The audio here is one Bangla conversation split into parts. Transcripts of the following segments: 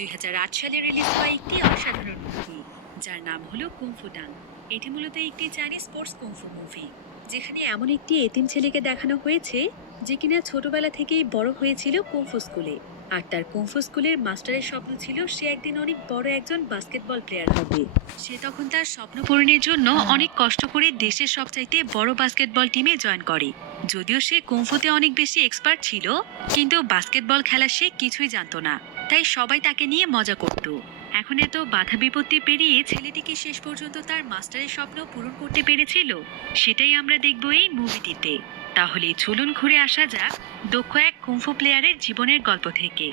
2008 সালে রিলিজ হওয়া একটি অসাধারণ মুভি যার নাম হলো কুংফু ডাং। এটি মূলত একটি চাইনিজ স্পোর্টস কুংফু মুভি, যেখানে এমন একটি এতিম ছেলেকে দেখানো হয়েছে যে কিনা ছোটবেলা থেকেই বড় হয়েছিল কুংফু স্কুলে। আর তার কুংফু স্কুলের মাস্টারের স্বপ্ন ছিল সে একদিন অনেক বড় একজন বাস্কেটবল প্লেয়ার হবে। সে তখন তার স্বপ্ন পূরণের জন্য অনেক কষ্ট করে দেশের সবচাইতে বড় বাস্কেটবল টিমে জয়েন করে। যদিও সে কুংফুতে অনেক বেশি এক্সপার্ট ছিল, কিন্তু বাস্কেটবল খেলা সে কিছুই জানতো না। তাই সবাই তাকে নিয়ে মজা করত। এখন এত বাধা বিপত্তি পেরিয়ে ছেলেটি কি শেষ পর্যন্ত তার মাস্টারের স্বপ্ন পূরণ করতে পেরেছিল, সেটাই আমরা দেখব এই মুভিটিতে। তাহলে চলুন ঘুরে আসা যাক দক্ষ এক কুংফু প্লেয়ারের জীবনের গল্প থেকে।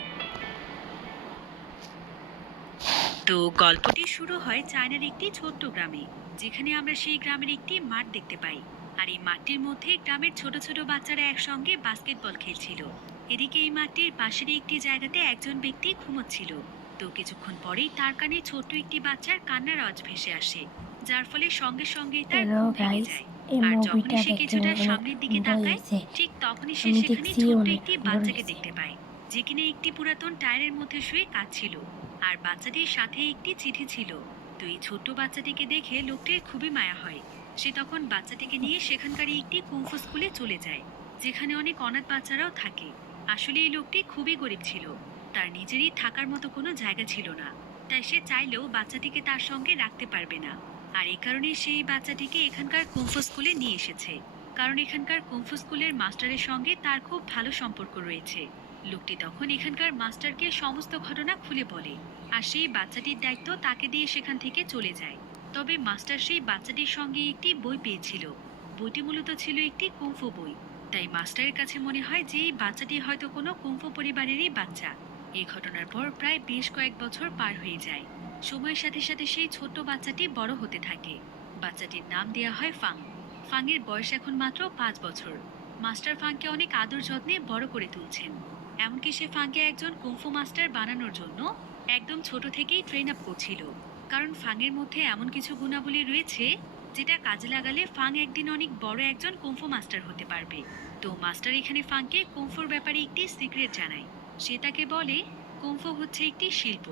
তো গল্পটি শুরু হয় চায়নার একটি ছোট্ট গ্রামে, যেখানে আমরা সেই গ্রামের একটি মাঠ দেখতে পাই। আর এই মাঠটির মধ্যে গ্রামের ছোট ছোট বাচ্চারা একসঙ্গে বাস্কেটবল খেলছিল। এদিকে এই মাঠটির পাশের একটি জায়গাতে একজন ব্যক্তি ঘুমোচ্ছিল। তো কিছুক্ষণ পরেই তার কানে ছোট্ট একটি বাচ্চার কান্নার আওয়াজ ভেসে আসে, যার ফলে সঙ্গে সঙ্গে তার হ্যালো ঘুম ভেঙে গাইস, যায়। এই আর মুভিটা যখনই সে দেখতে কিছুটা অনেক সামনের দিকে সুন্দর তাকায়, হয়েছে। ঠিক তখনই সে আমি সেখানে দেখছি ছোট্ট অনেক একটি সুন্দর বাচ্চাকে হয়েছে। দেখতে পায়, যে কিনা একটি পুরাতন টায়ারের মধ্যে শুয়ে কাঁদছিল। আর বাচ্চাটির সাথে একটি চিঠি ছিল। তো এই ছোট্ট বাচ্চাটিকে দেখে লোকটির খুবই মায়া হয়। সে তখন বাচ্চাটিকে নিয়ে সেখানকারই একটি কুংফু স্কুলে চলে যায়, যেখানে অনেক অনাথ বাচ্চারাও থাকে। আসলে এই লোকটি খুবই গরিব ছিল, তার নিজেরই থাকার মতো কোনো জায়গা ছিল না। তাই সে চাইলেও বাচ্চাটিকে তার সঙ্গে রাখতে পারবে না। আর এই কারণে সেই বাচ্চাটিকে এখানকার কুংফু স্কুলে নিয়ে এসেছে, কারণ এখানকার কুংফু স্কুলের মাস্টারের সঙ্গে তার খুব ভালো সম্পর্ক রয়েছে। লোকটি তখন এখানকার মাস্টারকে সমস্ত ঘটনা খুলে বলে। আর সেই বাচ্চাটির দায়িত্ব তাকে দিয়ে সেখান থেকে চলে যায়। তবে মাস্টার সেই বাচ্চাটির সঙ্গে একটি বই পেয়েছিল। বইটি মূলত ছিল একটি কুংফু বই। তাই মাস্টারের কাছে মনে হয় যে এই বাচ্চাটি হয়তো কোনো কুংফু পরিবারেরই বাচ্চা। এই ঘটনার পর প্রায় বেশ কয়েক বছর পার হয়ে যায়। সময়ের সাথে সাথে সেই ছোট্ট বাচ্চাটি বড় হতে থাকে। বাচ্চাটির নাম দেওয়া হয় ফাং। ফাংয়ের বয়স এখন মাত্র 5 বছর। মাস্টার ফাংকে অনেক আদর যত্নে বড় করে তুলছেন। এমনকি সে ফাংকে একজন কুংফু মাস্টার বানানোর জন্য একদম ছোট থেকেই ট্রেন আপ করছিল। কারণ ফাংয়ের মধ্যে এমন কিছু গুণাবলী রয়েছে যেটা কাজে লাগালে ফাং একদিন অনেক বড় একজন কুংফু মাস্টার হতে পারবে। তো মাস্টার এখানে ফাংকে কুংফুর ব্যাপারে একটি সিক্রেট জানায়। সে তাকে বলে কুংফু হচ্ছে একটি শিল্প,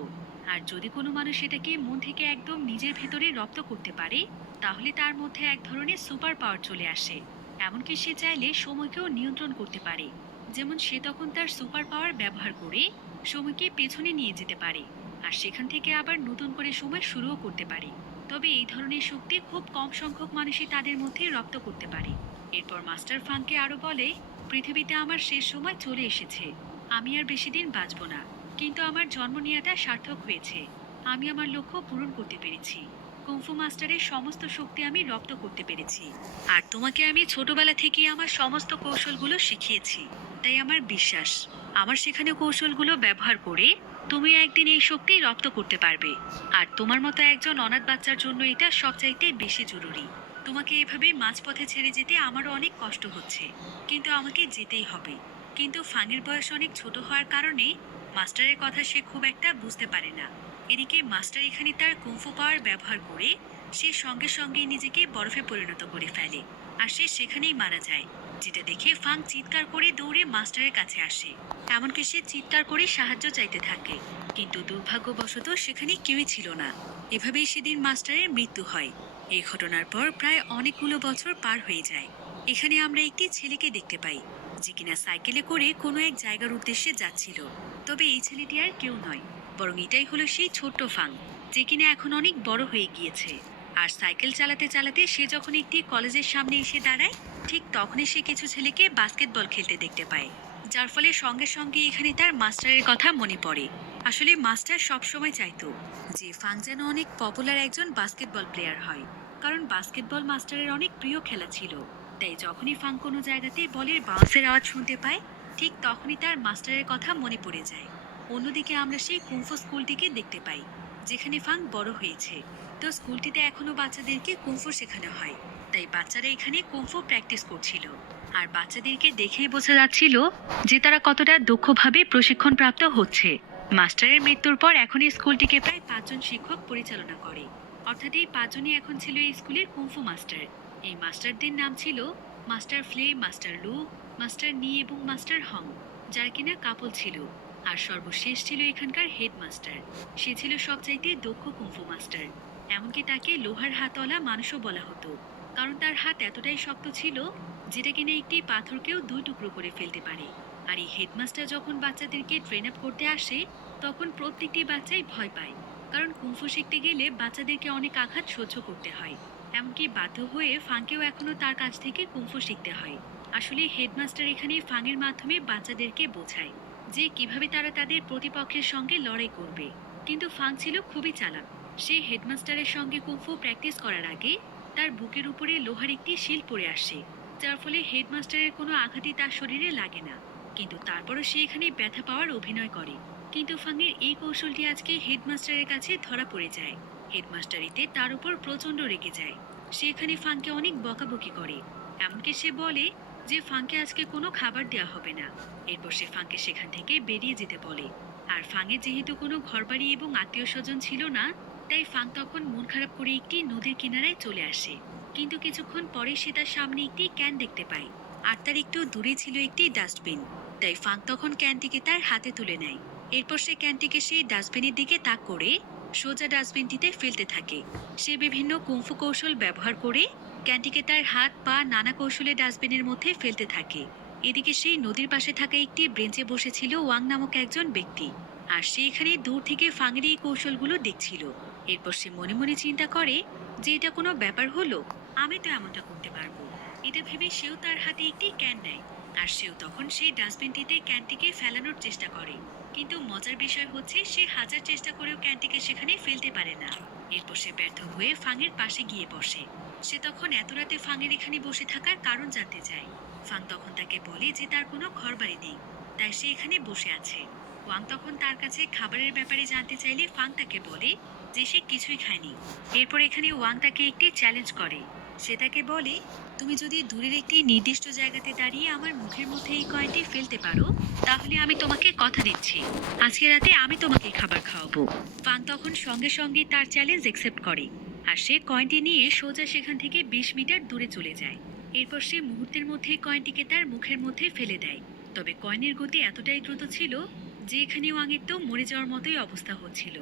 আর যদি কোনো মানুষ এটাকে মন থেকে একদম নিজের ভেতরে রপ্ত করতে পারে, তাহলে তার মধ্যে এক ধরনের সুপার পাওয়ার চলে আসে। এমনকি সে চাইলে সময়কেও নিয়ন্ত্রণ করতে পারে। যেমন সে তখন তার সুপার পাওয়ার ব্যবহার করে সময়কে পেছনে নিয়ে যেতে পারে, আর সেখান থেকে আবার নতুন করে সময় শুরুও করতে পারে। তবে এই ধরনের শক্তি খুব কম সংখ্যক মানুষই তাদের মধ্যে রপ্ত করতে পারে। এরপর মাস্টার ফাংকে আরো বলে, পৃথিবীতে আমার শেষ সময় চলে এসেছে। আমি আর বেশি দিন বাঁচব না, কিন্তু আমার জন্ম নেওয়াটা সার্থক হয়েছে। আমি আমার লক্ষ্য পূরণ করতে পেরেছি। কুংফু মাস্টারের সমস্ত শক্তি আমি রপ্ত করতে পেরেছি। আর তোমাকে আমি ছোটবেলা থেকে আমার সমস্ত কৌশলগুলো শিখিয়েছি। তাই আমার বিশ্বাস, আমার শেখানো কৌশলগুলো ব্যবহার করে তুমি একদিন এই শক্তি রপ্ত করতে পারবে। আর তোমার মতো একজন অনাথ বাচ্চার জন্য এটা সবচাইতে বেশি জরুরি। তোমাকে এভাবে মাঝপথে ছেড়ে যেতে আমারও অনেক কষ্ট হচ্ছে, কিন্তু আমাকে যেতেই হবে। কিন্তু ফাংয়ের বয়স অনেক ছোট হওয়ার কারণে মাস্টারের কথা সে খুব একটা বুঝতে পারে না। এদিকে মাস্টার এখানে তার কুংফু পাওয়ার ব্যবহার করে সে সঙ্গে সঙ্গে নিজেকে বরফে পরিণত করে ফেলে। আর সে সেখানেই মারা যায়, যেটা দেখে ফাং চিৎকার করে দৌড়ে মাস্টারের কাছে আসে। এমনকি সে চিৎকার করে সাহায্য চাইতে থাকে, কিন্তু দুর্ভাগ্যবশত সেখানে কেউই ছিল না। এভাবেই সেদিন মাস্টারের মৃত্যু হয়। এই ঘটনার পর প্রায় অনেকগুলো বছর পার হয়ে যায়। এখানে আমরা একটি ছেলেকে দেখতে পাই, যে কিনা সাইকেলে করে কোনো এক জায়গার উদ্দেশ্যে যাচ্ছিল। তবে এই ছেলেটি আর কেউ নয়, বরং এটাই হলো সেই ছোট্ট ফাং, যে কিনা এখন অনেক বড় হয়ে গিয়েছে। আর সাইকেল চালাতে চালাতে সে যখন একটি কলেজের সামনে এসে দাঁড়ায়, ঠিক তখনই সে কিছু ছেলেকে বাস্কেটবল খেলতে দেখতে পায়, যার ফলে সঙ্গে সঙ্গে এখানে তার মাস্টারের কথা মনে পড়ে। আসলে মাস্টার সবসময় চাইতো যে ফাং যেন অনেক পপুলার একজন বাস্কেটবল প্লেয়ার হয়, কারণ বাস্কেটবল মাস্টারের অনেক প্রিয় খেলা ছিল। তাই যখনই ফাং কোনো জায়গাতে বলের বাউন্সের আওয়াজ শুনতে পায়, ঠিক তখনই তার মাস্টারের কথা মনে পড়ে যায়। অন্যদিকে আমরা সেই কুংফু স্কুলটিকে দেখতে পাই, যেখানে ফাং বড় হয়েছে। তো স্কুলটিতে এখনো বাচ্চাদেরকে কুংফু শেখানো হয়। তাই বাচ্চারা এখানে কুংফু প্র্যাকটিস করছিল। আর বাচ্চাদেরকে দেখেই বোঝা যাচ্ছিল যে তারা কতটা দক্ষভাবে প্রশিক্ষণপ্রাপ্ত হচ্ছে। মাস্টারের মৃত্যুর পর এখন এই স্কুলটিকে প্রায় 5 জন শিক্ষক পরিচালনা করে। অর্থাৎ এই 5 জনই এখন ছিল এই স্কুলের কুংফু মাস্টার। এই মাস্টারদের নাম ছিল মাস্টার ফ্লে, মাস্টার লু, মাস্টার নি এবং মাস্টার হং, যারা কিনা কাপল ছিল। আর সর্বশেষ ছিল এখানকার হেডমাস্টার। সে ছিল সবচাইতে দক্ষ কুংফু মাস্টার। এমনকি তাকে লোহার হাতওয়ালা মানুষও বলা হতো, কারণ তার হাত এতটাই শক্ত ছিল যেটা কিনা একটি পাথরকেও দুই টুকরো করে ফেলতে পারে। আর এই হেডমাস্টার যখন বাচ্চাদেরকে ট্রেন আপ করতে আসে, তখন প্রত্যেকটি বাচ্চাই ভয় পায়, কারণ কুংফু শিখতে গেলে বাচ্চাদেরকে অনেক আঘাত সহ্য করতে হয়। এমনকি বাধ্য হয়ে ফাংকেও এখনো তার কাছ থেকে কুংফু শিখতে হয়। আসলে হেডমাস্টার এখানে ফাংয়ের মাধ্যমে বাচ্চাদেরকে বোঝায় যে কিভাবে তারা তাদের প্রতিপক্ষের সঙ্গে লড়াই করবে। কিন্তু ফাং ছিল খুবই চালাক। সে হেডমাস্টারের সঙ্গে কুংফু প্র্যাকটিস করার আগে তার বুকের উপরে লোহার একটি শিল পরে আসে, যার ফলে হেডমাস্টারের কোনো আঘাতই তার শরীরে লাগে না। কিন্তু তারপরও সে এখানে ব্যথা পাওয়ার অভিনয় করে। কিন্তু ফাংয়ের এই কৌশলটি আজকে হেডমাস্টারের কাছে ধরা পড়ে যায়। হেডমাস্টার এতে তার উপর প্রচন্ড রেগে যায়। সে এখানে ফাংকে অনেক বকাবকি করে। এমনকি সে বলে যে ফাংকে আজকে কোনো খাবার দেওয়া হবে না। এরপর সে ফাংকে সেখান থেকে বেরিয়ে যেতে বলে। আর ফাংয়ের যেহেতু কোনো ঘরবাড়ি এবং আত্মীয় স্বজন ছিল না, তাই ফাং তখন মন খারাপ করে একটি নদীর কিনারায় চলে আসে। কিন্তু কিছুক্ষণ পরে সে তার সামনে একটি ক্যান দেখতে পায়। আর তার একটু দূরে ছিল একটি ডাস্টবিন। তাই ফাং তখন ক্যানটিকে তার হাতে তুলে নেয়। এরপর সে ক্যানটিকে সেই ডাস্টবিনের দিকে তাক করে সোজা ডাস্টবিনটিতে ফেলতে থাকে। সে বিভিন্ন কুংফু কৌশল ব্যবহার করে ক্যানটিকে তার হাত পা নানা কৌশলে ডাস্টবিনের মধ্যে ফেলতে থাকে। এদিকে সেই নদীর পাশে থাকা একটি বেঞ্চে বসেছিল ওয়াং নামক একজন ব্যক্তি। আর সে এখানে দূর থেকে ফাংয়ের এই কৌশলগুলো দেখছিল। এরপর সে মনে মনে চিন্তা করে যে এটা কোনো ব্যাপার হলো, আমি তো এমনটা করতে পারবো। এটা ভেবে সেও তার হাতে একটি ক্যান নেয়। আর সেও তখন সেই ডাস্টবিনটিতে ক্যানটিকে ফেলানোর চেষ্টা করে। কিন্তু মজার বিষয় হচ্ছে সে হাজার চেষ্টা করেও ক্যানটিকে সেখানে ফেলতে পারে না। এরপর সে ব্যর্থ হয়ে ফাংয়ের পাশে গিয়ে বসে। সে তখন এত রাতে ফাংয়ের এখানে বসে থাকার কারণ জানতে চায়। ফাং তখন তাকে বলে যে তার কোনো ঘরবাড়ি নেই, তাই সে এখানে বসে আছে। ওয়াং তখন তার কাছে খাবারের ব্যাপারে জানতে চাইলে ফাং তাকে বলে যে সে কিছুই খায়নি। এরপর এখানে ওয়াং তাকে একটি চ্যালেঞ্জ করে। সে তাকে বলে, তুমি যদি দূরের একটি নির্দিষ্ট জায়গাতে দাঁড়িয়ে আমার মুখের মধ্যে এই কয়েনটি ফেলতে পারো, তাহলে আমি তোমাকে কথা দিচ্ছি আজকে রাতে আমি তোমাকে খাবার খাওয়াবো। ফাং তখন সঙ্গে সঙ্গে তার চ্যালেঞ্জ একসেপ্ট করে। আর সে কয়েনটি নিয়ে সোজা সেখান থেকে 20 মিটার দূরে চলে যায়। এরপর সে মুহূর্তের মধ্যে কয়েনটিকে তার মুখের মধ্যে ফেলে দেয়। তবে কয়েনের গতি এতটাই দ্রুত ছিল যে এখানে ওয়াংয়ের তো মরে যাওয়ার মতোই অবস্থা হচ্ছিল।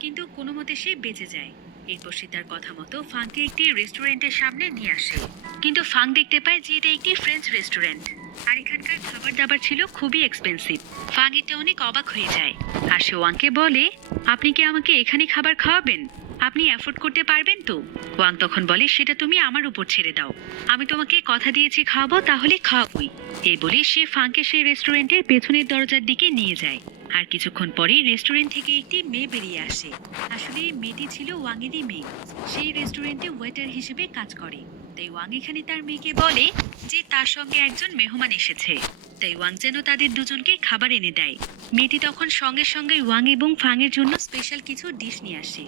কিন্তু কোনো মতে সে বেঁচে যায়। এরপর সে তার কথা মতো ফাংকে একটি রেস্টুরেন্টের সামনে নিয়ে আসে। কিন্তু ফাং দেখতে পায় যে এটা একটি ফ্রেঞ্চ রেস্টুরেন্ট। আর এখানকার খাবার দাবার ছিল খুবই এক্সপেন্সিভ। ফাং এতে অনেক অবাক হয়ে যায়। আর সে ওয়াংকে বলে, আপনি কি আমাকে এখানে খাবার খাওয়াবেন? আপনি অ্যাফোর্ড করতে পারবেন তো? ওয়াং তখন বলে, সেটা তুমি আমার উপর ছেড়ে দাও। আমি তোমাকে কথা দিয়েছি খাওয়াবো, তাহলে খাওয়াবই। এই বলে সে ফাংকে সেই রেস্টুরেন্টের পেছনের দরজার দিকে নিয়ে যায়। আর কিছুক্ষণ পরেই রেস্টুরেন্ট থেকে একটি মেয়ে বেরিয়ে আসে। আসলে এই মেয়েটি ছিল ওয়াংয়েরই মেয়ে। সেই রেস্টুরেন্টে ওয়েটার হিসেবে কাজ করে। তাই ওয়াং এখানে তার মেয়েকে বলে যে তার সঙ্গে একজন মেহমান এসেছে, তাই ওয়াং যেন তাদের দুজনকে খাবার এনে দেয়। মেয়েটি তখন সঙ্গে সঙ্গে ওয়াং এবং ফাংয়ের জন্য স্পেশাল কিছু ডিশ নিয়ে আসে।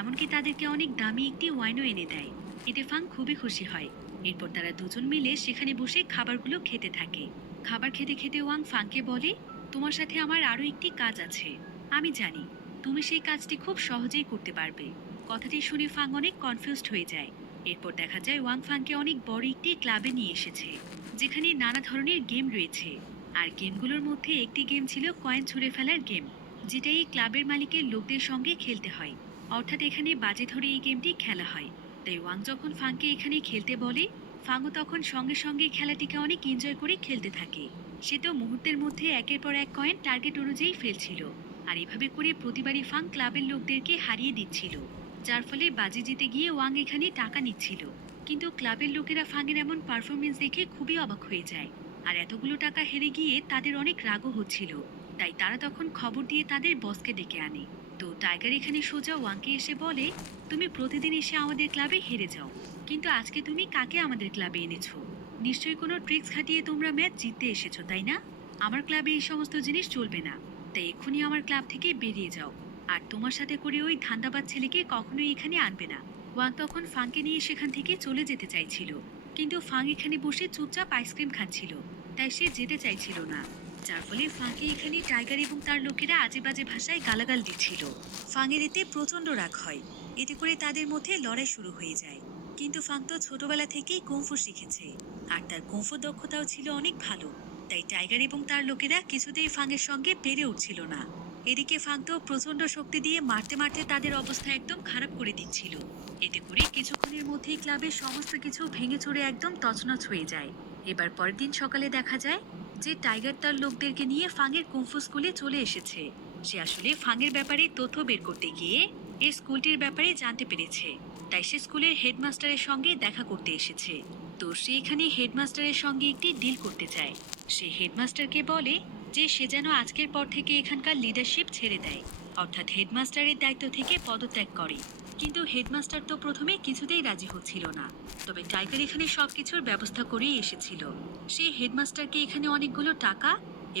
এমনকি তাদেরকে অনেক দামি একটি ওয়াইনও এনে দেয়। এতে ফাং খুবই খুশি হয়। এরপর তারা দুজন মিলে সেখানে বসে খাবারগুলো খেতে থাকে। খাবার খেতে খেতে ওয়াং ফাংকে বলে, তোমার সাথে আমার আরো একটি কাজ আছে। আমি জানি তুমি সেই কাজটি খুব সহজেই করতে পারবে। কথাটি শুনে ফাং অনেক কনফিউজড হয়ে যায়। এরপর দেখা যায় ওয়াং ফাংকে অনেক বড় একটি ক্লাবে নিয়ে এসেছে, যেখানে নানা ধরনের গেম রয়েছে। আর গেমগুলোর মধ্যে একটি গেম ছিল কয়েন ছুঁড়ে ফেলার গেম, যেটা এই ক্লাবের মালিকের লোকদের সঙ্গে খেলতে হয়। অর্থাৎ এখানে বাজি ধরে এই গেমটি খেলা হয়। তাই ওয়াং যখন ফাংকে এখানে খেলতে বলে, ফাংও তখন সঙ্গে সঙ্গে খেলাটিকে অনেক এনজয় করে খেলতে থাকে। সে তো মুহূর্তের মধ্যে একের পর এক কয়েন টার্গেট অনুযায়ী ফেলছিল। আর এভাবে করে প্রতিবারই ফাং ক্লাবের লোকদেরকে হারিয়ে দিচ্ছিল, যার ফলে বাজি জিতে গিয়ে ওয়াং এখানে টাকা নিচ্ছিল। কিন্তু ক্লাবের লোকেরা ফাংয়ের এমন পারফরমেন্স দেখে খুবই অবাক হয়ে যায়। আর এতগুলো টাকা হেরে গিয়ে তাদের অনেক রাগও হচ্ছিল। তাই তারা তখন খবর দিয়ে তাদের বসকে ডেকে আনে। তো টাইগার এখানে সোজা ওয়াংকে এসে বলে, তুমি প্রতিদিন এসে আমাদের ক্লাবে হেরে যাও, কিন্তু আজকে তুমি কাকে আমাদের ক্লাবে এনেছো? নিশ্চয়ই কোনো ট্রিক্স খাটিয়ে তোমরা ম্যাচ জিততে এসেছো, তাই না? আমার ক্লাবে এই সমস্ত জিনিস চলবে না। তাই এক্ষুনি আমার ক্লাব থেকে বেরিয়ে যাও। আর তোমার সাথে করে ওই ধান্দাবাজ ছেলেকে কখনোই এখানে আনবে না। ওয়াং তখন ফাংকে নিয়ে সেখান থেকে চলে যেতে চাইছিল, কিন্তু ফাং এখানে বসে চুপচাপ আইসক্রিম খাচ্ছিল। তাই সে যেতে চাইছিল না, যার ফলে ফাংকে এখানে টাইগার এবং তার লোকেরা আজে বাজে ভাষায় গালাগাল দিচ্ছিল। ফাংয়ের এতে প্রচন্ড রাগ হয়। এতে করে তাদের মধ্যে লড়াই শুরু হয়ে যায়। কিন্তু ফাং তো ছোটবেলা থেকেই কুংফু শিখেছে। আর তার কুংফু দক্ষতাও ছিল অনেক ভালো। তাই টাইগার এবং তার লোকেরা কিছুতেই ফাংয়ের সঙ্গে পেরে উঠছিল না। এদিকে ফাং তো প্রচন্ড শক্তি দিয়ে মারতে মারতে তাদের অবস্থা একদম খারাপ করে দিচ্ছিল। এতে করে কিছুক্ষণের মধ্যেই ক্লাবের সমস্ত কিছু ভেঙে চুরে একদম তছনছ হয়ে যায়। এবার পরের দিন সকালে দেখা যায় যে টাইগার তার লোকদেরকে নিয়ে ফাংয়ের কুংফু স্কুলে চলে এসেছে। সে আসলে ফাংয়ের ব্যাপারে তথ্য বের করতে গিয়ে এই স্কুলটির ব্যাপারে জানতে পেরেছে। তাই সে স্কুলের হেডমাস্টারের সঙ্গে দেখা করতে এসেছে। তো সে এখানে হেডমাস্টারের সঙ্গে একটি ডিল করতে চায়। সে হেডমাস্টারকে বলে যে সে যেন আজকের পর থেকে এখানকার লিডারশিপ ছেড়ে দেয়, অর্থাৎ হেডমাস্টারের দায়িত্ব থেকে পদত্যাগ করে। কিন্তু হেডমাস্টার তো প্রথমে কিছুতেই রাজি হচ্ছিল না। তবে টাইগার এখানে সবকিছুর ব্যবস্থা করেই এসেছিল। সে হেডমাস্টারকে এখানে অনেকগুলো টাকা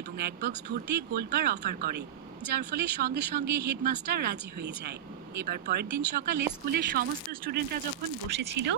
এবং এক বক্স ভর্তি গোল্ড বার অফার করে, যার ফলে সঙ্গে সঙ্গে হেডমাস্টার রাজি হয়ে যায়। এবার পরের দিন সকালে স্কুলের সমস্ত স্টুডেন্টরা যখন বসেছিল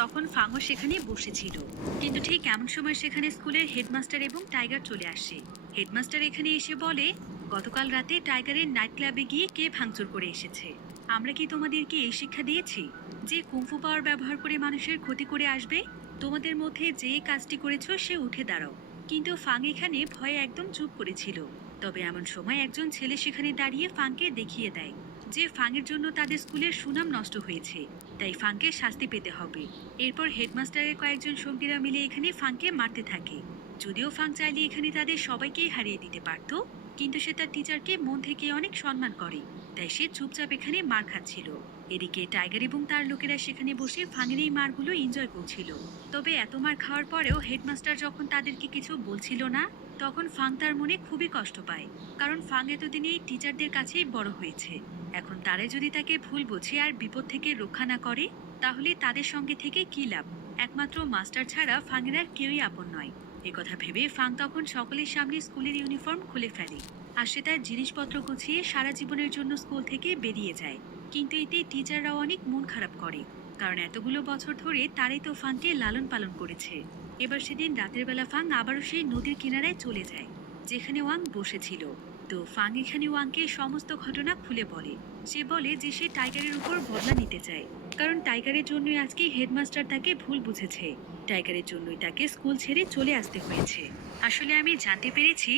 তখন ফাংও সেখানে বসেছিল। কিন্তু ঠিক এমন সময় সেখানে স্কুলের হেডমাস্টার এবং টাইগার চলে আসে। হেডমাস্টার এখানে এসে বলে, গতকাল রাতে টাইগারের নাইট ক্লাবে গিয়ে কে ভাঙচুর করে এসেছে? আমরা কি তোমাদেরকে এই শিক্ষা দিয়েছি যে কুংফু পাওয়ার ব্যবহার করে মানুষের ক্ষতি করে আসবে? তোমাদের মধ্যে যে কাজটি করেছো সে উঠে দাঁড়াও। কিন্তু ফাং এখানে ভয়ে একদম চুপ করেছিল। তবে এমন সময় একজন ছেলে সেখানে দাঁড়িয়ে ফাংকে দেখিয়ে দেয় যে ফাংয়ের জন্য তাদের স্কুলের সুনাম নষ্ট হয়েছে, তাই ফাংকে শাস্তি পেতে হবে। এরপর হেডমাস্টারের কয়েকজন সঙ্গীরা মিলে এখানে ফাংকে মারতে থাকে। যদিও ফাং চাইলে এখানে তাদের সবাইকেই হারিয়ে দিতে পারত, কিন্তু সে তার টিচারকে মন থেকে অনেক সম্মান করে, তাই সে চুপচাপ এখানে মার খাচ্ছিল। এদিকে টাইগার এবং তার লোকেরা সেখানে বসে ফাংয়ের এই মারগুলো এনজয় করছিল। তবে এত মার খাওয়ার পরেও হেডমাস্টার যখন তাদেরকে কিছু বলছিল না, তখন ফাং তার মনে খুবই কষ্ট পায়। কারণ ফাং এতদিনে এই টিচারদের কাছেই বড় হয়েছে। এখন তারাই যদি তাকে ভুল বোঝে আর বিপদ থেকে রক্ষা না করে, তাহলে তাদের সঙ্গে থেকে কি লাভ? একমাত্র মাস্টার ছাড়া ফাংয়ের আর কেউই আপন নয়। একথা ভেবে ফাং তখন সকলের সামনে স্কুলের ইউনিফর্ম খুলে ফেলে আর সে তার জিনিসপত্র গুছিয়ে সারা জীবনের জন্য স্কুল থেকে বেরিয়ে যায়। কিন্তু এতে টিচাররাও অনেক মন খারাপ করে, কারণ এতগুলো বছর ধরে তারাই তো ফাংকে লালন পালন করেছে। এবার সেদিন রাতের বেলা ফাং আবারও সেই নদীর কিনারায় চলে যায় যেখানে ওয়াং বসেছিল। তো ফাং এখানে ওয়াংকে সমস্ত ঘটনা খুলে বলে। সে বলে যে সে টাইগারের উপর বদলা নিতে চায়, কারণ টাইগারের জন্যই আজকে হেডমাস্টার তাকে ভুল বুঝেছে। টাইগারের জন্যই তাকে স্কুল ছেড়ে চলে আসতে হয়েছে। আসলে আমি জানতে পেরেছি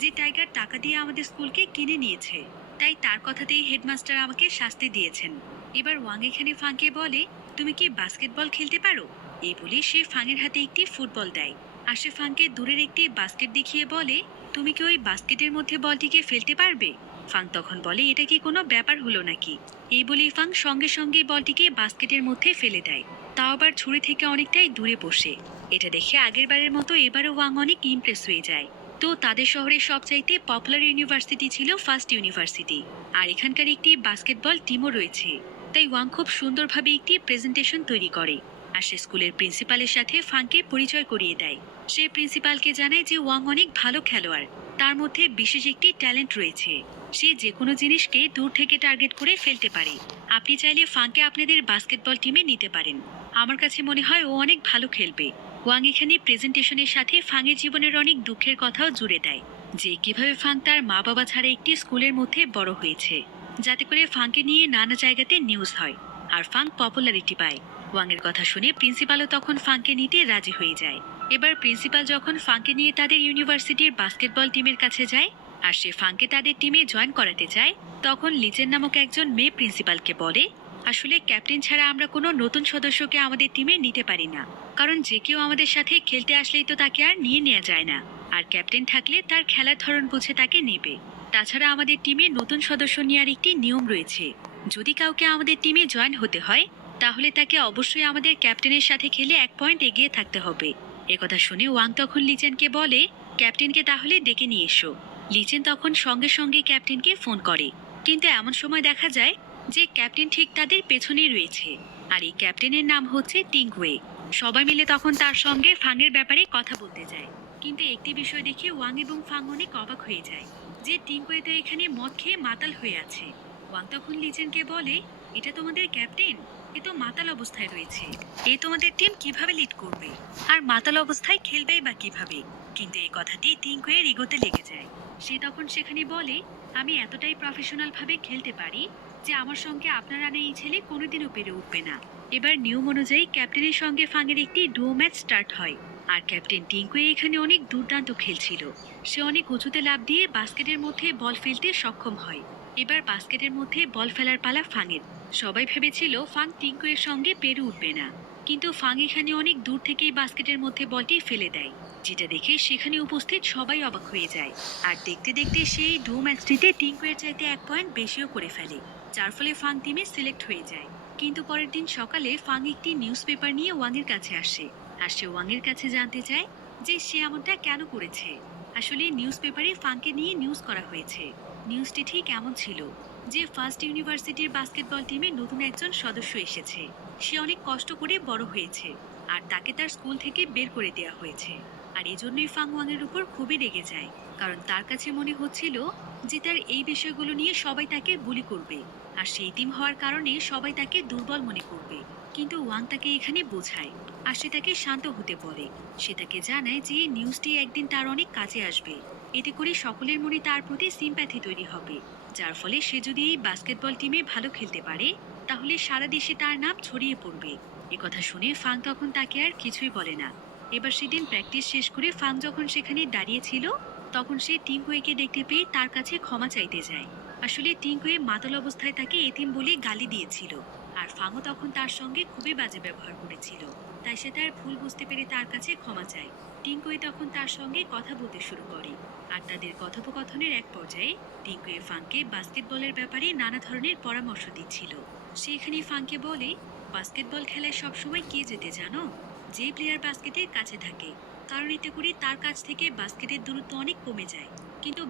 যে টাইগার টাকা দিয়ে আমাদের স্কুলকে কিনে নিয়েছে, তাই তার কথাতেই হেডমাস্টার আমাকে শাস্তি দিয়েছেন। এবার ওয়াং এখানে ফাংকে বলে, তুমি কি বাস্কেটবল খেলতে পারো? এই বলে সে ফাংয়ের হাতে একটি ফুটবল দেয় আর সে ফাংকে দূরের একটি বাস্কেট দেখিয়ে বলে, তুমি কি ওই বাস্কেটের মধ্যে বলটিকে ফেলতে পারবে? ফাং তখন বলে, এটা কি কোনো ব্যাপার হলো নাকি? এই বলেই ফাং সঙ্গে সঙ্গে বলটিকে বাস্কেটের মধ্যে ফেলে দেয়, তাও আবার ছুরি থেকে অনেকটাই দূরে বসে। এটা দেখে আগের বারের মতো এবারও ওয়াং অনেক ইমপ্রেস হয়ে যায়। তো তাদের শহরের সবচাইতে পপুলার ইউনিভার্সিটি ছিল ফার্স্ট ইউনিভার্সিটি, আর এখানকার একটি বাস্কেটবল টিমও রয়েছে। তাই ওয়াং খুব সুন্দরভাবে একটি প্রেজেন্টেশন তৈরি করে আর সে স্কুলের প্রিন্সিপালের সাথে ফাংকে পরিচয় করিয়ে দেয়। সে প্রিন্সিপালকে জানায় যে ওয়াং অনেক ভালো খেলোয়াড়, তার মধ্যে বিশেষ একটি ট্যালেন্ট রয়েছে। সে যে কোনো জিনিসকে দূর থেকে টার্গেট করে ফেলতে পারে। আপনি চাইলে ফাংকে আপনাদের বাস্কেটবল টিমে নিতে পারেন। আমার কাছে মনে হয় ও অনেক ভালো খেলবে। ওয়াং এখানে প্রেজেন্টেশনের সাথে ফাংয়ের জীবনের অনেক দুঃখের কথাও জুড়ে দেয়, যে কিভাবে ফাং তার মা বাবা ছাড়া একটি স্কুলের মধ্যে বড় হয়েছে, যাতে করে ফাংকে নিয়ে নানা জায়গাতে নিউজ হয় আর ফাং পপুলারিটি পায়। ওয়াংয়ের কথা শুনে প্রিন্সিপালও তখন ফাংকে নিতে রাজি হয়ে যায়। এবার প্রিন্সিপাল যখন ফাংকে নিয়ে তাদের ইউনিভার্সিটির বাস্কেটবল টিমের কাছে যায় আর সে ফাংকে তাদের টিমে জয়েন করাতে চায়, তখন লিজেন নামক একজন মেয়ে প্রিন্সিপালকে বলে, আসলে ক্যাপ্টেন ছাড়া আমরা কোনো নতুন সদস্যকে আমাদের টিমে নিতে পারি না, কারণ যে কেউ আমাদের সাথে খেলতে আসলেই তো তাকে আর নিয়ে নেওয়া যায় না, আর ক্যাপ্টেন থাকলে তার খেলার ধরন বুঝে তাকে নেবে। তাছাড়া আমাদের টিমে নতুন সদস্য নেওয়ার একটি নিয়ম রয়েছে, যদি কাউকে আমাদের টিমে জয়েন হতে হয় তাহলে তাকে অবশ্যই আমাদের ক্যাপ্টেনের সাথে খেলে 1 পয়েন্ট এগিয়ে থাকতে হবে। একথা শুনে ওয়াং তখন লিজেনকে বলে, ক্যাপ্টেনকে তাহলে ডেকে নিয়ে এসো। লিজেন তখন সঙ্গে সঙ্গে ক্যাপ্টেনকে ফোন করে, কিন্তু এমন সময় দেখা যায় যে ক্যাপ্টেন ঠিক তাদের পেছনেই রয়েছে, আর এই ক্যাপ্টেনের নাম হচ্ছে টিংকুয়ে। সবাই মিলে তখন তার সঙ্গে ফাংয়ের ব্যাপারে কথা বলতে যায়, কিন্তু একটি বিষয় দেখে ওয়াং এবং ফাং অনেক অবাক হয়ে যায় যে টিংকুয়ে তো এখানে মদ খেয়ে মাতাল হয়ে আছে। ওয়াং তখন লিজেনকে বলে, এটা তোমাদের ক্যাপ্টেন, এ তো মাতাল অবস্থায় রয়েছে, এ তোমাদের টিম কিভাবে লিড করবে, আর মাতাল অবস্থায় খেলবেই বা কিভাবে? কিন্তু এই কথাটি টিংকুয়ের ইগোতে লেগে যায়। সে তখন সেখানে বলে, আমি এতটাই প্রফেশনাল ভাবে খেলতে পারি যে আমার সঙ্গে আপনারা এই ছেলে কোনোদিনও পেরে উঠবে না। এবার নিয়ম অনুযায়ী ক্যাপ্টেনের সঙ্গে ফাংয়ের একটি ডুও ম্যাচ স্টার্ট হয়। আর ক্যাপ্টেন টিঙ্কুয়ে এখানে অনেক দুর্দান্ত খেলছিল। সে অনেক উঁচুতে লাফ দিয়ে বাস্কেটের মধ্যে বল ফেলতে সক্ষম হয়। এবার বাস্কেটের মধ্যে বল ফেলার পালা ফাংয়ের। সবাই ভেবেছিল ফাং টিঙ্কুয়ের সঙ্গে পেরে উঠবে না, কিন্তু ফাং এখানে অনেক দূর থেকেই বাস্কেটের মধ্যে বলটি ফেলে দেয়, যেটা দেখে সেখানে উপস্থিত সবাই অবাক হয়ে যায়। আর দেখতে দেখতে সেই ডু ম্যাচটিতে টিঙ্কুয়ের চাইতে 1 পয়েন্ট বেশিও করে ফেলে, যার ফলে ফাং টিমে সিলেক্ট হয়ে যায়। কিন্তু পরের দিন সকালে ফাং একটি নিউজ পেপার নিয়ে ওয়াংয়ের কাছে আসে। আর সে ওয়াংয়ের কাছে জানতে চায় যে সে এমনটা কেন করেছে। আসলে নিউজ পেপারে ফাংকে নিয়ে নিউজ করা হয়েছে। নিউজটি ঠিক এমন ছিল যে ফার্স্ট ইউনিভার্সিটির বাস্কেটবল টিমে নতুন একজন সদস্য এসেছে। সে অনেক কষ্ট করে বড় হয়েছে আর তাকে তার স্কুল থেকে বের করে দেওয়া হয়েছে। আর এজন্যই ফাং ওয়াংয়ের উপর খুবই রেগে যায়, কারণ তার কাছে মনে হচ্ছিল যে তার এই বিষয়গুলো নিয়ে সবাই তাকে বুলি করবে, আর সেই টিম হওয়ার কারণে সবাই তাকে দুর্বল মনে করবে। কিন্তু ওয়াং তাকে এখানে বোঝায় আর সে তাকে শান্ত হতে বলে। সে তাকে জানায় যে এই নিউজটি একদিন তার অনেক কাজে আসবে, এতে করে সকলের মনে তার প্রতি সিম্প্যাথি তৈরি হবে, যার ফলে সে যদি এই বাস্কেটবল টিমে ভালো খেলতে পারে তাহলে সারা দেশে তার নাম ছড়িয়ে পড়বে। কথা শুনে ফাং তখন তাকে আর কিছুই বলে না। এবার সেদিন প্র্যাকটিস শেষ করে ফাং যখন সেখানে দাঁড়িয়েছিল তখন সে টিঙ্কুয়েকে দেখতে পেয়ে তার কাছে ক্ষমা চাইতে যায়। আসলে টিঙ্কুয়ে মাতাল অবস্থায় তাকে এতিম বলে গালি দিয়েছিল, আর ফাংও তখন তার সঙ্গে খুবই বাজে ব্যবহার করেছিল। তাই সে তার ভুল বুঝতে পেরে তার কাছে ক্ষমা চায়। টিঙ্কুয়ে তখন তার সঙ্গে কথা বলতে শুরু করে, আর তাদের কথোপকথনের এক পর্যায়ে টিঙ্কুয়ে ফাংকে বাস্কেটবলের ব্যাপারে নানা ধরনের পরামর্শ দিচ্ছিল। সে এখানে ফাংকে বলে, বাস্কেটবল খেলায় সবসময় কে জেতে জানো? যে প্লেয়ার বাস্কেটের কাছে থাকে, কারণ এতে করে তার কাছ থেকে বাস্কেটের দূরত্ব অনেক কমে যায়। কিন্তু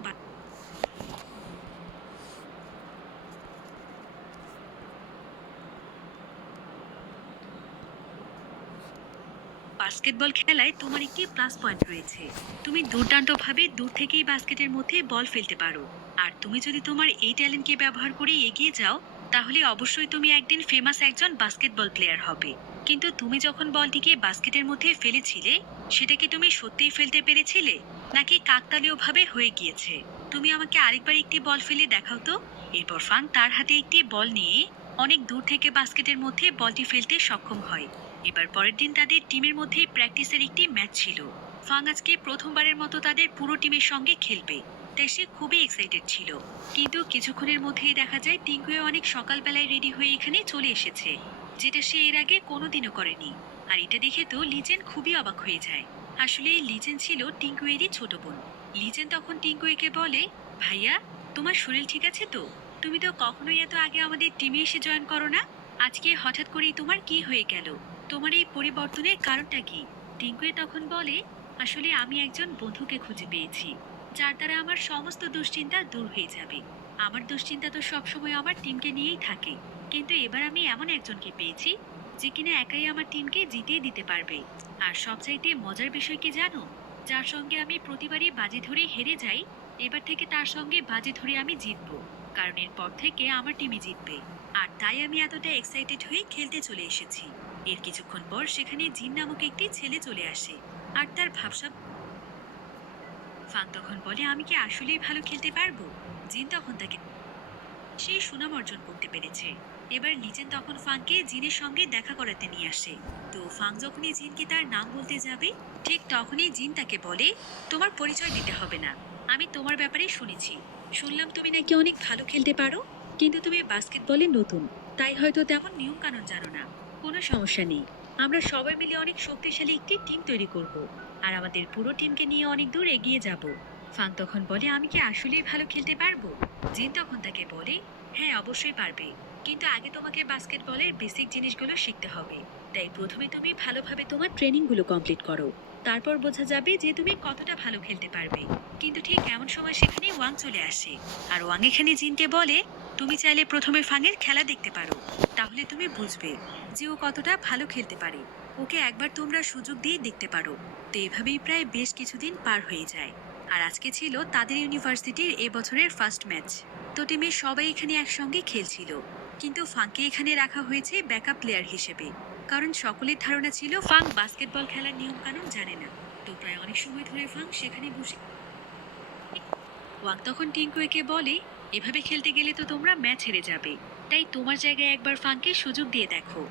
বাস্কেটবল খেলায় তোমার একটি প্লাস পয়েন্ট রয়েছে। তুমি দুর্দান্তভাবে দূর থেকেই বাস্কেটের মধ্যে বল ফেলতে পারো। আর তুমি যদি তোমার এই ট্যালেন্টকে ব্যবহার করে এগিয়ে যাও তাহলে অবশ্যই তুমি একদিন ফেমাস একজন বাস্কেটবল প্লেয়ার হবে। কিন্তু তুমি যখন বলটিকে বাস্কেটের মধ্যে ফেলেছিলে সেটা কি তুমি সত্যিই ফেলতে পেরেছিলে, নাকি কাকতালীয়ভাবে হয়ে গিয়েছে? তুমি আমাকে আরেকবার একটি বল ফেলে দেখাও তো। এরপর ফাং তার হাতে একটি বল নিয়ে অনেক দূর থেকে বাস্কেটের মধ্যে বলটি ফেলতে সক্ষম হয়। এবার পরের দিন তাদের টিমের মধ্যে প্র্যাকটিসের একটি ম্যাচ ছিল। ফাং আজকে প্রথমবারের মতো তাদের পুরো টিমের সঙ্গে খেলবে, তাই সে খুবই এক্সাইটেড ছিল। কিন্তু কিছুক্ষণের মধ্যেই দেখা যায় টিঙ্কুয়ে অনেক সকালবেলায় রেডি হয়ে এখানে চলে এসেছে, যেটা সে এর আগে কোনোদিনও করেনি। আর এটা দেখে তো লিজেন খুবই অবাক হয়ে যায়। আসলে লিজেন ছিল টিঙ্কুয়েরই ছোট বোন। লিজেন তখন টিঙ্কুয়েকে বলে, ভাইয়া, তোমার শরীর ঠিক আছে তো? তুমি তো কখনোই এত আগে আমাদের টিমে এসে জয়েন করো না, আজকে হঠাৎ করেই তোমার কি হয়ে গেল? তোমার এই পরিবর্তনের কারণটা কি? টিঙ্কুয়ে তখন বলে, আসলে আমি একজন বন্ধুকে খুঁজে পেয়েছি যার দ্বারা আমার সমস্ত দুশ্চিন্তা দূর হয়ে যাবে। আমার দুশ্চিন্তা তো সবসময় আমার টিমকে নিয়েই থাকে, কিন্তু এবার আমি এমন একজনকে পেয়েছি যে কিনা একাই আমার টিমকে জিতিয়ে দিতে পারবে। আর সবচাইতে মজার বিষয় কি জানো? যার সঙ্গে আমি প্রতিবারই বাজি ধরে হেরে যাই, এবার থেকে তার সঙ্গে বাজি ধরে আমি জিতবো, কারণ এরপর থেকে আমার টিমই জিতবে। আর তাই আমি এতটা এক্সাইটেড হয়ে খেলতে চলে এসেছি। এর কিছুক্ষণ পর সেখানে জিন নামক একটি ছেলে চলে আসে, আর তার ভাবসাব। ফাং তখন বলে, আমি কি আসলেই ভালো খেলতে পারবো? জিন তখন তাকে সেই সুনাম অর্জন করতে পেরেছে। এবার লিজেন তখন ফাংকে জিনের সঙ্গে দেখা করাতে নিয়ে আসে। তো ফাং যখনই জিনকে তার নাম বলতে যাবে ঠিক তখনই জিন তাকে বলে, তোমার পরিচয় দিতে হবে না, আমি তোমার ব্যাপারে শুনেছি। শুনলাম তুমি নাকি অনেক ভালো খেলতে পারো, কিন্তু তুমি বাস্কেটবলে নতুন, তাই হয়তো তেমন নিয়ম কানুন জানো না। কোনো সমস্যা নেই, আমরা সবাই মিলে অনেক শক্তিশালী একটি টিম তৈরি করব, আর আমাদের পুরো টিমকে নিয়ে অনেক দূর এগিয়ে যাব। ফাং তখন বলে, আমি কি আসলেই ভালো খেলতে পারবো? জিন তখন তাকে বলে, হ্যাঁ অবশ্যই পারবে, কিন্তু আগে তোমাকে বাস্কেটবলের বেসিক জিনিসগুলো শিখতে হবে। তাই প্রথমে তুমি ভালোভাবে তোমার ট্রেনিংগুলো কমপ্লিট করো, তারপর বোঝা যাবে যে তুমি কতটা ভালো খেলতে পারবে। কিন্তু ঠিক এমন সময় সেখানে ওয়াং চলে আসে, আর ওয়াং এখানে জিনকে বলে, তুমি চাইলে প্রথমে ফাংয়ের খেলা দেখতে পারো, তাহলে তুমি বুঝবে যে ও কতটা ভালো খেলতে পারে। ওকে একবার তোমরা সুযোগ দিয়ে দেখতে পারো। তো এভাবেই প্রায় বেশ কিছুদিন পার হয়ে যায়। আর আজকে ছিল তাদের ইউনিভার্সিটির এবছরের ফার্স্ট ম্যাচ। তো টিমের সবাই এখানে একসঙ্গে খেলছিল, কিন্তু ফাংকে এখানে রাখা হয়েছে ব্যাকআপ প্লেয়ার হিসেবে, কারণ সকলের ধারণা ছিল ফাং বাস্কেটবল খেলার নিয়ম কানুন জানে না। তো প্রায় অনেক সময় ধরে ফাং সেখানে বসে। ওয়াং তখন টিঙ্কুয়েকে বলে, এভাবে খেলতে গেলে তো তোমরা ম্যাচ হেরে যাবে, তাই তোমার জায়গায় একবার ফাংকে সুযোগ দিয়ে দেখো।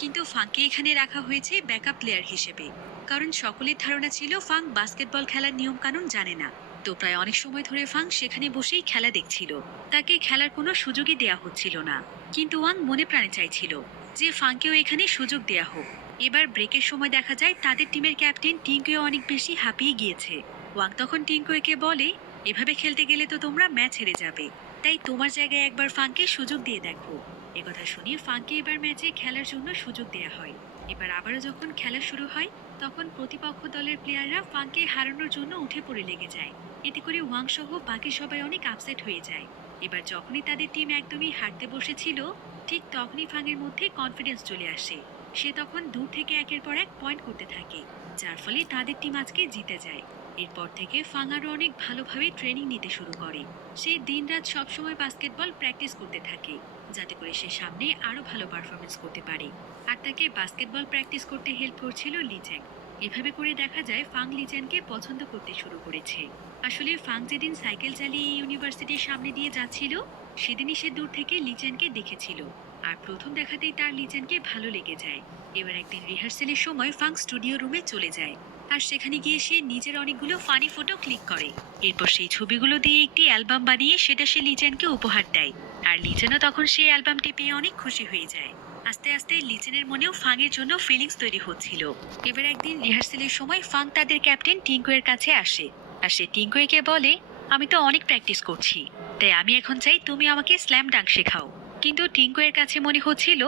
কিন্তু ফাংকে এখানে রাখা হয়েছে ব্যাকআপ প্লেয়ার হিসেবে, কারণ সকলের ধারণা ছিল ফাং বাস্কেটবল খেলার নিয়ম কানুন জানে না। তো প্রায় অনেক সময় ধরে ফাং সেখানে বসেই খেলা দেখছিল, তাকে খেলার কোনো সুযোগই দেয়া হচ্ছিল না। কিন্তু ওয়াং মনে প্রাণে চাইছিল যে ফাংকেও এখানে সুযোগ দেয়া হোক। এবার ব্রেকের সময় দেখা যায় তাদের টিমের ক্যাপ্টেন টিঙ্কুয়ে অনেক বেশি হাঁপিয়ে গিয়েছে। ওয়াং তখন টিঙ্কুয়েকে বলে, এভাবে খেলতে গেলে তো তোমরা ম্যাচ হেরে যাবে, তাই তোমার জায়গায় একবার ফাংকে সুযোগ দিয়ে দেখো। একথা শুনে ফাংকে এবার ম্যাচে খেলার জন্য সুযোগ দেয়া হয়। এবার আবারও যখন খেলা শুরু হয়, তখন প্রতিপক্ষ দলের প্লেয়াররা ফাংকে হারানোর জন্য উঠে পড়ে লেগে যায়। এতে করে ওয়াং সহ বাকি সবাই অনেক আপসেট হয়ে যায়। এবার যখনই তাদের টিম একদমই হারতে বসেছিল, ঠিক তখনই ফাংয়ের মধ্যে কনফিডেন্স চলে আসে। সে তখন দূর থেকে একের পর এক পয়েন্ট করতে থাকে, যার ফলে তাদের টিম আজকে জিতে যায়। এরপর থেকে ফাং আরও অনেক ভালোভাবে ট্রেনিং নিতে শুরু করে। সে দিনরাত সবসময় বাস্কেটবল প্র্যাকটিস করতে থাকে, যাতে করে সে সামনে আরো ভালো পারফরমেন্স করতে পারে। আর তাকে বাস্কেটবল প্র্যাকটিস করতে হেল্প করছিল লিজ্যাং। এভাবে করে দেখা যায় ফাং লিজ্যাংকে পছন্দ করতে শুরু করেছে। আসলে ফাং যেদিন সাইকেল চালিয়ে ইউনিভার্সিটির সামনে দিয়ে যাচ্ছিল, সেদিনই সে দূর থেকে লিজ্যাংকে দেখেছিল। আর প্রথম দেখাতেই তার লিজ্যাংকে ভালো লেগে যায়। এবার একদিন রিহার্সেলের সময় ফাং স্টুডিও রুমে চলে যায়, আর সেখানে গিয়ে সে নিজের অনেকগুলো ফানি ফটো ক্লিক করে। এরপর সেই ছবিগুলো দিয়ে একটি অ্যালবাম বানিয়ে সেটা সে লিজেনকে উপহার দেয়। আর লিজেনও তখন সেই অ্যালবামটি পেয়ে অনেক খুশি হয়ে যায়। আস্তে আস্তে লিজেনের মনেও ফাংয়ের জন্য ফিলিংস তৈরি হচ্ছিল। এবার একদিন রিহার্সেলের সময় ফাং তাদের ক্যাপ্টেন টিঙ্কুয়ের কাছে আসে, আর সে টিঙ্কুয়েকে বলে, আমি তো অনেক প্র্যাকটিস করছি, তাই আমি এখন চাই তুমি আমাকে স্ল্যাম ডাঙ্ক শেখাও। কিন্তু টিঙ্কুয়ের কাছে মনে হচ্ছিল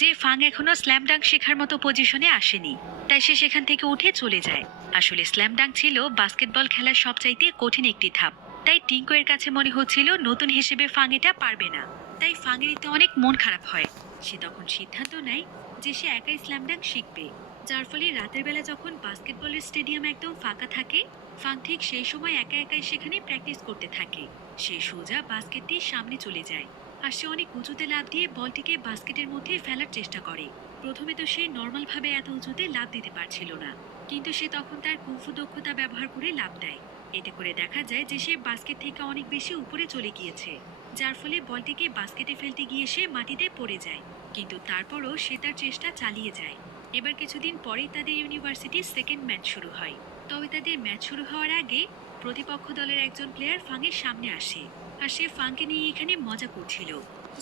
যে ফাং এখনো স্ল্যাম ডাঙ্ক শেখার মতো পজিশনে আসেনি, তাই সে সেখান থেকে উঠে চলে যায়। আসলে স্ল্যাম ডাঙ্ক ছিল বাস্কেটবল খেলার সবচাইতে কঠিন একটি ধাপ, তাই টিঙ্কুয়ের কাছে মনে হচ্ছিল নতুন হিসেবে ফাং এটা পারবে না। তাই ফাংয়ের এতে অনেক মন খারাপ হয়। সে তখন সিদ্ধান্ত নেয় যে সে একাই স্ল্যাম ডাঙ্ক শিখবে। যার ফলে রাতের বেলা যখন বাস্কেটবলের স্টেডিয়াম একদম ফাঁকা থাকে, ফাং ঠিক সেই সময় একা একাই সেখানে প্র্যাকটিস করতে থাকে। সে সোজা বাস্কেটটির সামনে চলে যায়, আর সে অনেক উঁচুতে লাফ দিয়ে বলটিকে বাস্কেটের মধ্যে ফেলার চেষ্টা করে। প্রথমে তো সে নর্মালভাবে এত উঁচুতে লাফ দিতে পারছিল না, কিন্তু সে তখন তার কুংফু দক্ষতা ব্যবহার করে লাফ দেয়। এতে করে দেখা যায় যে সে বাস্কেট থেকে অনেক বেশি উপরে চলে গিয়েছে, যার ফলে বলটিকে বাস্কেটে ফেলতে গিয়ে সে মাটিতে পড়ে যায়। কিন্তু তারপরও সে তার চেষ্টা চালিয়ে যায়। এবার কিছুদিন পরেই তাদের ইউনিভার্সিটির সেকেন্ড ম্যাচ শুরু হয়। তবে তাদের ম্যাচ শুরু হওয়ার আগে প্রতিপক্ষ দলের একজন প্লেয়ার ফাংয়ের সামনে আসে, আর সে ফাংকে নিয়ে এখানে মজা করছিল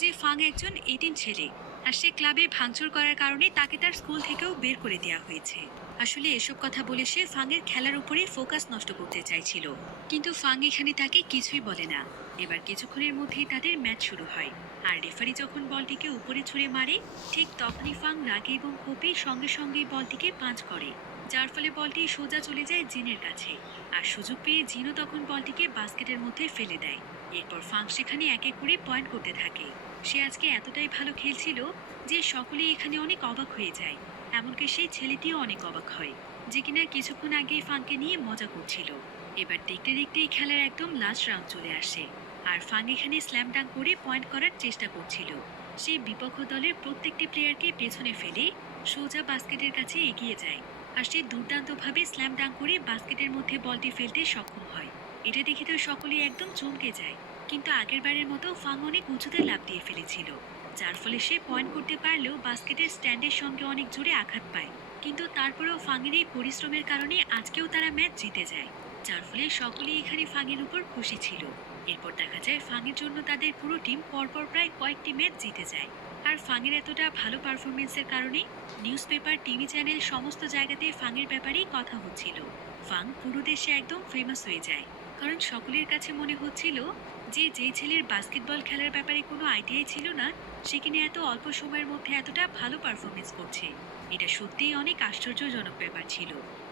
যে ফাং একজন 18 ছেলে, আর সে ক্লাবে ভাঙচুর করার কারণে তাকে তার স্কুল থেকেও বের করে দেওয়া হয়েছে। আসলে এসব কথা বলে সে ফাংয়ের খেলার উপরে ফোকাস নষ্ট করতে চাইছিল, কিন্তু ফাং এখানে তাকে কিছুই বলে না। এবার কিছুক্ষণের মধ্যেই তাদের ম্যাচ শুরু হয়, আর রেফারি যখন বলটিকে উপরে ছুঁড়ে মারে, ঠিক তখনই ফাং রাগে এবং কোপে সঙ্গে সঙ্গেই বলটিকে পাঞ্চ করে, যার ফলে বলটি সোজা চলে যায় জিনের কাছে। আর সুযোগ পেয়ে জিনও তখন বলটিকে বাস্কেটের মধ্যে ফেলে দেয়। এরপর ফাং সেখানে এক এক করে পয়েন্ট করতে থাকে। সে আজকে এতটাই ভালো খেলছিল যে সকলেই এখানে অনেক অবাক হয়ে যায়। এমনকি সেই ছেলেটিও অনেক অবাক হয়, যে কিনা কিছুক্ষণ আগে ফাংকে নিয়ে মজা করছিল। এবার দেখতে দেখতেই খেলার একদম লাস্ট রাউন্ড চলে আসে, আর ফাং এখানে স্ল্যাম ডাঙ্ক করে পয়েন্ট করার চেষ্টা করছিল। সে বিপক্ষ দলের প্রত্যেকটি প্লেয়ারকে পেছনে ফেলে সোজা বাস্কেটের কাছে এগিয়ে যায়, আর সে দুর্দান্তভাবে স্ল্যাম ডাঙ্ক করে বাস্কেটের মধ্যে বলটি ফেলতে সক্ষম হয়। এটা দেখে তো সকলেই একদম চমকে যায়। কিন্তু আগেরবারের মতো ফাং অনেক উঁচুতে লাফ দিয়ে ফেলেছিল, যার ফলে সে পয়েন্ট করতে পারলেও বাস্কেটের স্ট্যান্ডের সঙ্গে অনেক জোরে আঘাত পায়। কিন্তু তারপরেও ফাংয়ের এই পরিশ্রমের কারণে আজকেও তারা ম্যাচ জিতে যায়, যার ফলে সকলেই এখানে ফাংয়ের উপর খুশি ছিল। এরপর দেখা যায় ফাংয়ের জন্য তাদের পুরো টিম পরপর প্রায় কয়েকটি ম্যাচ জিতে যায়। আর ফাংয়ের এতটা ভালো পারফরমেন্সের কারণে নিউজ পেপার, টিভি চ্যানেল সমস্ত জায়গাতে ফাংয়ের ব্যাপারেই কথা হচ্ছিল। ফাং পুরো দেশে একদম ফেমাস হয়ে যায়, কারণ সকলের কাছে মনে হচ্ছিল যে যেই ছেলের বাস্কেটবল খেলার ব্যাপারে কোনো আইডিয়াই ছিল না, সে কিনা এত অল্প সময়ের মধ্যে এতটা ভালো পারফরমেন্স করছে। এটা সত্যিই অনেক আশ্চর্যজনক ব্যাপার ছিল।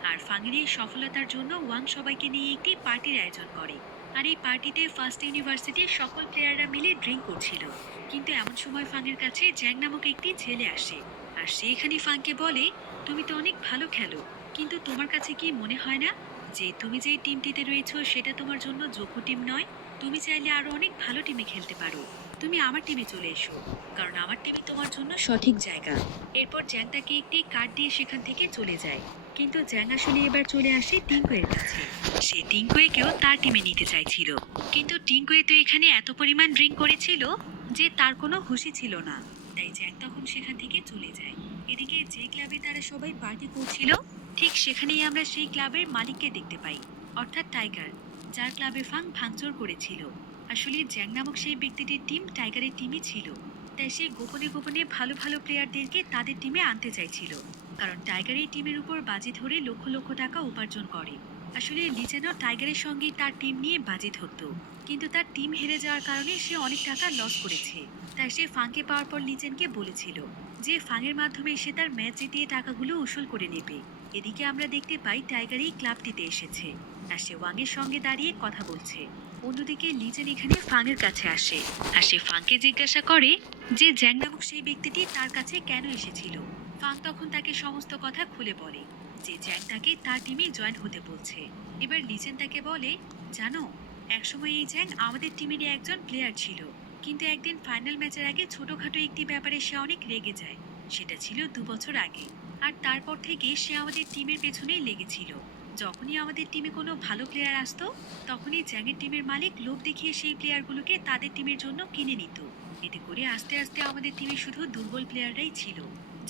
আর ফাংয়ের এই সফলতার জন্য ওয়াং সবাইকে নিয়ে একটি পার্টির আয়োজন করে। আর এই পার্টিতে ফার্স্ট ইউনিভার্সিটির সকল প্লেয়াররা মিলে ড্রিঙ্ক করছিল। কিন্তু এমন সময় ফাংয়ের কাছে জ্যাং নামক একটি ছেলে আসে, আর সে এখানে ফাংকে বলে, তুমি তো অনেক ভালো খেলো, কিন্তু তোমার কাছে কি মনে হয় না যে তুমি যেই টিমটিতে রয়েছো সেটা তোমার জন্য যোগ্য টিম নয়? তুমি চাইলে আরো অনেক ভালো টিমে খেলতে পারো। তুমি আমার টিমে চলে এসো, কারণ আমার টিমই তোমার জন্য সঠিক জায়গা। এরপর জ্যাং তাকে একটি কার্ড দিয়ে সেখান থেকে চলে যায়। কিন্তু জ্যাং আসলে এবার চলে আসে টিঙ্কুয়ের কাছে। সে টিঙ্কুয়েকেও তার টিমে নিতে চাইছিল, কিন্তু টিঙ্কুয়ে তো এখানে এত পরিমাণ ড্রিঙ্ক করেছিল যে তার কোনো হুঁশই ছিল না। তাই জ্যাং তখন সেখান থেকে চলে যায়। এদিকে যে ক্লাবে তারা সবাই পার্টি করছিল, ঠিক সেখানেই আমরা সেই ক্লাবের মালিককে দেখতে পাই, অর্থাৎ টাইগার, যার ক্লাবে ফাং ভাঙচুর করেছিল। আসলে জ্যাং নামক সেই ব্যক্তিটির টিম টাইগারের টিমই ছিল। তাই সে গোপনে গোপনে ভালো ভালো প্লেয়ারদেরকে তাদের টিমে আনতে চাইছিল, কারণ টাইগার এই টিমের উপর বাজি ধরে লক্ষ লক্ষ টাকা উপার্জন করে। আসলে লিজেনও টাইগারের সঙ্গে তার টিম নিয়ে বাজি ধরত, কিন্তু তার টিম হেরে যাওয়ার কারণে সে অনেক টাকা লস করেছে। তাই সে ফাংকে পাওয়ার পর লিজেনকে বলেছিল যে ফাংয়ের মাধ্যমে সে তার ম্যাচ জিতিয়ে টাকাগুলো উসুল করে নেবে। এদিকে আমরা দেখতে পাই টাইগার এই ক্লাবটিতে এসেছে, আর সে ওয়াংয়ের সঙ্গে দাঁড়িয়ে কথা বলছে। অন্যদিকে লিজেন এখানে ফাংয়ের কাছে আসে, আর সে ফাংকে জিজ্ঞাসা করে যে জ্যাং নামক সেই ব্যক্তিটি তার কাছে কেন এসেছিল। ফাং তখন তাকে সমস্ত কথা খুলে বলে যে জ্যাং তাকে তার টিমে জয়েন হতে বলছে। এবার লিজেন তাকে বলে, জানো, একসময় এই জ্যাং আমাদের টিমেরই একজন প্লেয়ার ছিল, কিন্তু একদিন ফাইনাল ম্যাচের আগে ছোটখাটো একটি ব্যাপারে সে অনেক রেগে যায়। সেটা ছিল 2 বছর আগে। আর তারপর থেকে সে আমাদের টিমের পেছনেই লেগেছিল। যখনই আমাদের টিমে কোনো ভালো প্লেয়ার আসতো, তখনই জ্যাংয়ের টিমের মালিক লোভ দেখিয়ে সেই প্লেয়ারগুলোকে তাদের টিমের জন্য কিনে নিত। এতে করে আস্তে আস্তে আমাদের টিমে শুধু দুর্বল প্লেয়াররাই ছিল,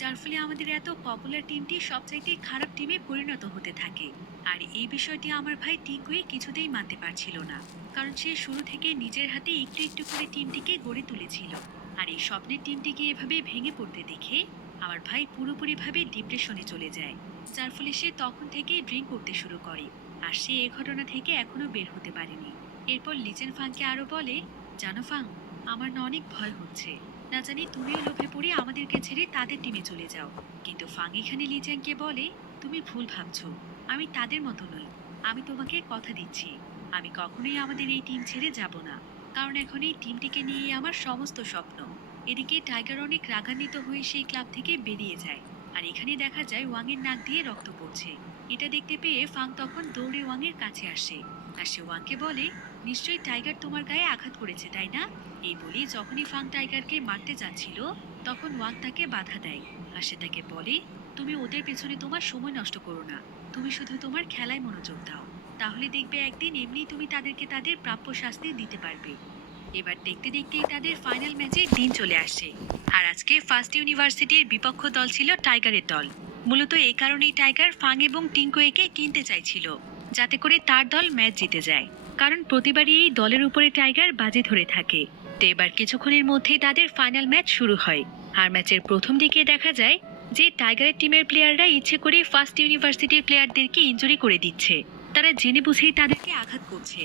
যার ফলে আমাদের এত পপুলার টিমটি সবচাইতে খারাপ টিমে পরিণত হতে থাকে। আর এই বিষয়টি আমার ভাই টিকুই কিছুতেই মানতে পারছিল না, কারণ সে শুরু থেকে নিজের হাতে একটু একটু করে টিমটিকে গড়ে তুলেছিল। আর এই স্বপ্নের টিমটিকে এভাবে ভেঙে পড়তে দেখে আমার ভাই পুরোপুরিভাবে ডিপ্রেশনে চলে যায়, যার ফলে সে তখন থেকে ড্রিঙ্ক করতে শুরু করে। আর সে এ ঘটনা থেকে এখনো বের হতে পারেনি। এরপর লিজেন ফাংকে আরো বলে, জানো ফাং, আমার না অনেক ভয় হচ্ছে, না জানি তুমিও লোভে পড়ে আমাদেরকে ছেড়ে তাদের টিমে চলে যাও। কিন্তু ফাং এখানে লিজেনকে বলে, তুমি ভুল ভাবছো, আমি তাদের মতো নই। আমি তোমাকে কথা দিচ্ছি, আমি কখনোই আমাদের এই টিম ছেড়ে যাব না, কারণ এখন এই টিমটিকে নিয়েই আমার সমস্ত স্বপ্ন। এদিকে টাইগার অনেক রাগান্বিত হয়ে সেই ক্লাব থেকে বেরিয়ে যায়। আর এখানে দেখা যায় ওয়াংয়ের নাক দিয়ে রক্ত পড়ছে। এটা দেখতে পেয়ে ফাং তখন দৌড়ে ওয়াংয়ের কাছে আসে, আর সে ওয়াংকে বলে, নিশ্চয়ই টাইগার তোমার গায়ে আঘাত করেছে, তাই না? এই বলি যখনই ফাং টাইগারকে মারতে যাচ্ছিল, তখন ওয়াং তাকে বাধা দেয়। আর সে তাকে বলে, তুমি ওদের পেছনে তোমার সময় নষ্ট করো না, তুমি শুধু তোমার খেলায় মনোযোগ দাও, তাহলে দেখবে একদিন এমনি তুমি তাদেরকে তাদের প্রাপ্য শাস্তি দিতে পারবে। এবার দেখতে দেখতেই তাদের ফাইনাল ম্যাচের দিন চলে আসে। আর আজকে ফার্স্ট ইউনিভার্সিটির বিপক্ষ দল ছিল টাইগারের দল। মূলত এই কারণেই টাইগার ফাং এবং টিঙ্কোয়েকে কিনতে চাইছিল, যাতে করে তার দল ম্যাচ জিতে যায়, কারণ প্রতিবারই এই দলের উপরে টাইগার বাজি ধরে থাকে। তো এবার কিছুক্ষণের মধ্যেই তাদের ফাইনাল ম্যাচ শুরু হয়। আর ম্যাচের প্রথম দিকে দেখা যায় যে টাইগারের টিমের প্লেয়াররা ইচ্ছে করে ফার্স্ট ইউনিভার্সিটির প্লেয়ারদেরকে ইনজুরি করে দিচ্ছে। তারা জেনে বুঝেই তাদেরকে আঘাত করছে,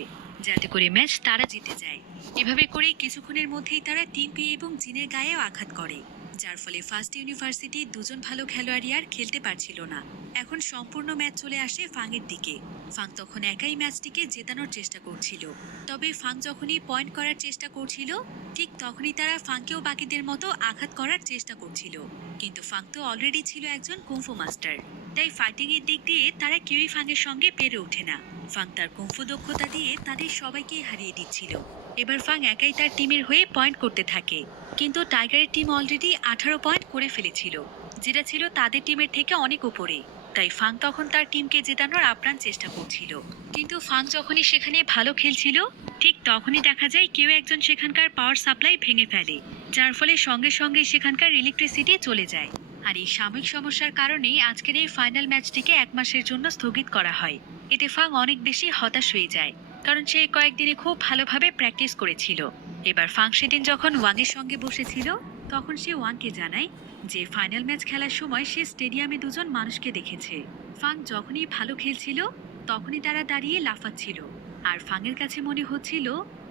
যাতে করে ম্যাচ তারা জিতে যায়। এভাবে করে কিছুক্ষণের মধ্যেই তারা টিম্পি এবং জিনের গায়েও আঘাত করে, যার ফলে ফার্স্ট ইউনিভার্সিটির দুজন ভালো খেলোয়াড়ই আর খেলতে পারছিল না। এখন সম্পূর্ণ ম্যাচ চলে আসে ফাংয়ের দিকে। ফাং তখন একাই ম্যাচটিকে জেতানোর চেষ্টা করছিল। তবে ফাং যখনই পয়েন্ট করার চেষ্টা করছিল, ঠিক তখনই তারা ফাংকেও বাকিদের মতো আঘাত করার চেষ্টা করছিল। কিন্তু ফাং তো অলরেডি ছিল একজন কুংফু মাস্টার, তাই ফাইটিং এর দিক দিয়ে তারা কেউই ফাংয়ের সঙ্গে পেরে ওঠে না। ফাং তার কুংফু দক্ষতা দিয়ে তাদের সবাইকে হারিয়ে দিচ্ছিল। এবার ফাং একাই তার টিমের হয়ে পয়েন্ট করতে থাকে, কিন্তু টাইগারের টিম অলরেডি 18 পয়েন্ট করে ফেলেছিল, যেটা ছিল তাদের টিমের থেকে অনেক উপরে। তাই ফাং তখন তার টিমকে জেতানোর আপ্রাণ চেষ্টা করছিল। কিন্তু ফাং যখনই সেখানে ভালো খেলছিল, ঠিক তখনই দেখা যায় কেউ একজন সেখানকার পাওয়ার সাপ্লাই ভেঙে ফেলে, যার ফলে সঙ্গে সঙ্গে সেখানকার ইলেকট্রিসিটি চলে যায়। আর এই সাময়িক সমস্যার কারণেই আজকের এই ফাইনাল ম্যাচটিকে 1 মাসের জন্য স্থগিত করা হয়। এতে ফাং অনেক বেশি হতাশ হয়ে যায়, কারণ সে কয়েকদিনে খুব ভালোভাবে প্র্যাকটিস করেছিল। এবার ফাং সেদিন যখন ওয়াংয়ের সঙ্গে বসেছিল, তখন সে ওয়াংকে জানায় যে ফাইনাল ম্যাচ খেলার সময় সে স্টেডিয়ামে দুজন মানুষকে দেখেছে। ফাং যখনই ভালো খেলছিল, তখনই তারা দাঁড়িয়ে লাফাচ্ছিল। আর ফাংয়ের কাছে মনে হচ্ছিল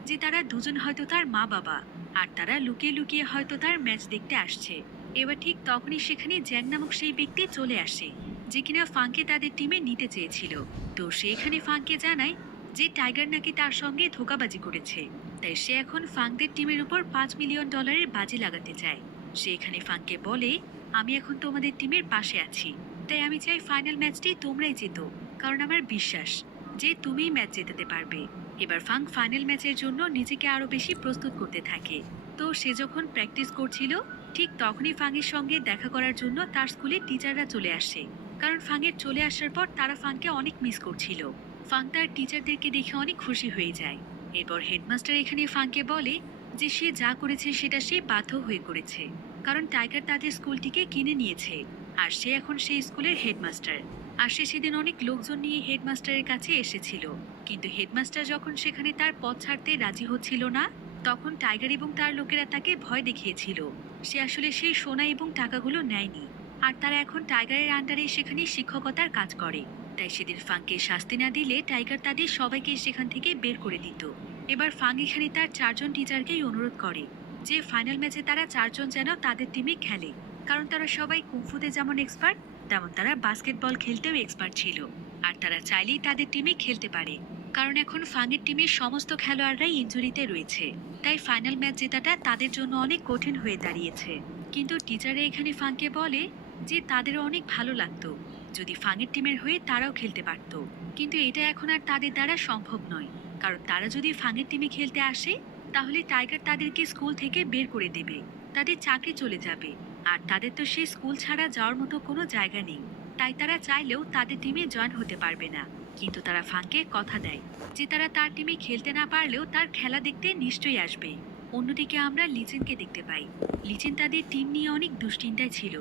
যে তারা দুজন হয়তো তার মা বাবা, আর তারা লুকিয়ে লুকিয়ে হয়তো তার ম্যাচ দেখতে আসছে। এবার ঠিক তখনই সেখানে জ্যাং নামক সেই ব্যক্তি চলে আসে, যে কিনা ফাংকে তাদের টিমে নিতে চেয়েছিল। তো সে এখানে ফাংকে জানায় যে টাইগার নাকি তার সঙ্গে ধোঁকাবাজি করেছে, তাই সে এখন ফাংদের টিমের উপর $5 মিলিয়ন বাজি লাগাতে চায়। সে এখানে ফাংকে বলে, আমি এখন তোমাদের টিমের পাশে আছি, তাই আমি চাই ফাইনাল ম্যাচটি তোমরাই জেতো, কারণ আমার বিশ্বাস যে তুমিই ম্যাচ জেতাতে পারবে। এবার ফাং ফাইনাল ম্যাচের জন্য নিজেকে আরো বেশি প্রস্তুত করতে থাকে। তো সে যখন প্র্যাকটিস করছিল, ঠিক তখনই ফাংয়ের সঙ্গে দেখা করার জন্য তার স্কুলের টিচাররা চলে আসে, কারণ ফাংয়ের চলে আসার পর তারা ফাংকে অনেক মিস করছিল। ফাং তার টিচারদেরকে দেখে অনেক খুশি হয়ে যায়। এরপর হেডমাস্টার এখানে ফাংকে বলে যে সে যা করেছে সেটা সে বাধ্য হয়ে করেছে, কারণ টাইগার তাদের স্কুলটিকে কিনে নিয়েছে আর সে এখন সেই স্কুলের হেডমাস্টার। আর সে সেদিন অনেক লোকজন নিয়ে হেডমাস্টারের কাছে এসেছিল, কিন্তু হেডমাস্টার যখন সেখানে তার পথ ছাড়তে রাজি হচ্ছিল না, তখন টাইগার এবং তার লোকেরা তাকে ভয় দেখিয়েছিল। সে আসলে সেই সোনা এবং টাকাগুলো নেয়নি, আর তারা এখন টাইগারের আন্ডারে সেখানে শিক্ষকতার কাজ করে। তাই সেদিন ফাংকে শাস্তি না দিলে টাইগার তাদের সবাইকে সেখান থেকে বের করে দিত। এবার ফাং এখানে তার 4জন টিচারকেই অনুরোধ করে যে ফাইনাল ম্যাচে তারা 4জন যেন তাদের টিমে খেলে, কারণ তারা সবাই কুংফুতে যেমন এক্সপার্ট, তেমন তারা বাস্কেটবল খেলতেও এক্সপার্ট ছিল। আর তারা চাইলেই তাদের টিমে খেলতে পারে, কারণ এখন ফাংয়ের টিমের সমস্ত খেলোয়াড়রাই ইনজুরিতে রয়েছে। তাই ফাইনাল ম্যাচ জেতাটা তাদের জন্য অনেক কঠিন হয়ে দাঁড়িয়েছে। কিন্তু টিচাররা এখানে ফাংকে বলে যে তাদেরও অনেক ভালো লাগতো যদি ফাংয়ের টিমের হয়ে তারাও খেলতে পারত, কিন্তু এটা এখন আর তাদের দ্বারা সম্ভব নয়। কারণ তারা যদি ফাংয়ের টিমে খেলতে আসে, তাহলে টাইগার তাদেরকে স্কুল থেকে বের করে দেবে, তাদের চাকরি চলে যাবে, আর তাদের তো সেই স্কুল ছাড়া যাওয়ার মতো কোনো জায়গা নেই। তাই তারা চাইলেও তাদের টিমে জয়েন হতে পারবে না। কিন্তু তারা ফাংকে কথা দেয় যে তারা তার টিমে খেলতে না পারলেও তার খেলা দেখতে নিশ্চয়ই আসবে। অন্যদিকে আমরা লিচেনকে দেখতে পাই। লিচেন তাদের টিম নিয়ে অনেক দুশ্চিন্তায় ছিল,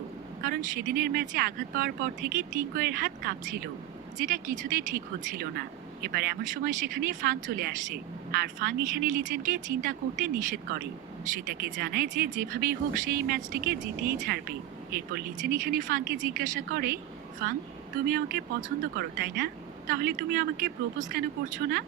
কারণ সেদিনের ম্যাচে আঘাত পাওয়ার পর থেকে টিঙ্কোয়ের হাত কাঁপছিল, যেটা কিছুতেই ঠিক হচ্ছিল না। এবার এমন সময় সেখানে ফাং চলে আসে, আর ফাং এখানে লিচেনকে চিন্তা করতে নিষেধ করে। সে তাকে জানায় যে যেভাবেই হোক সেই ম্যাচটিকে জিতেই ছাড়বে। এরপর লিচেন এখানে ফাংকে জিজ্ঞাসা করে, ফাং, তুমি আমাকে পছন্দ করো তাই না? তাহলে তুমি আমাকে প্রপোজ কেন করছো না?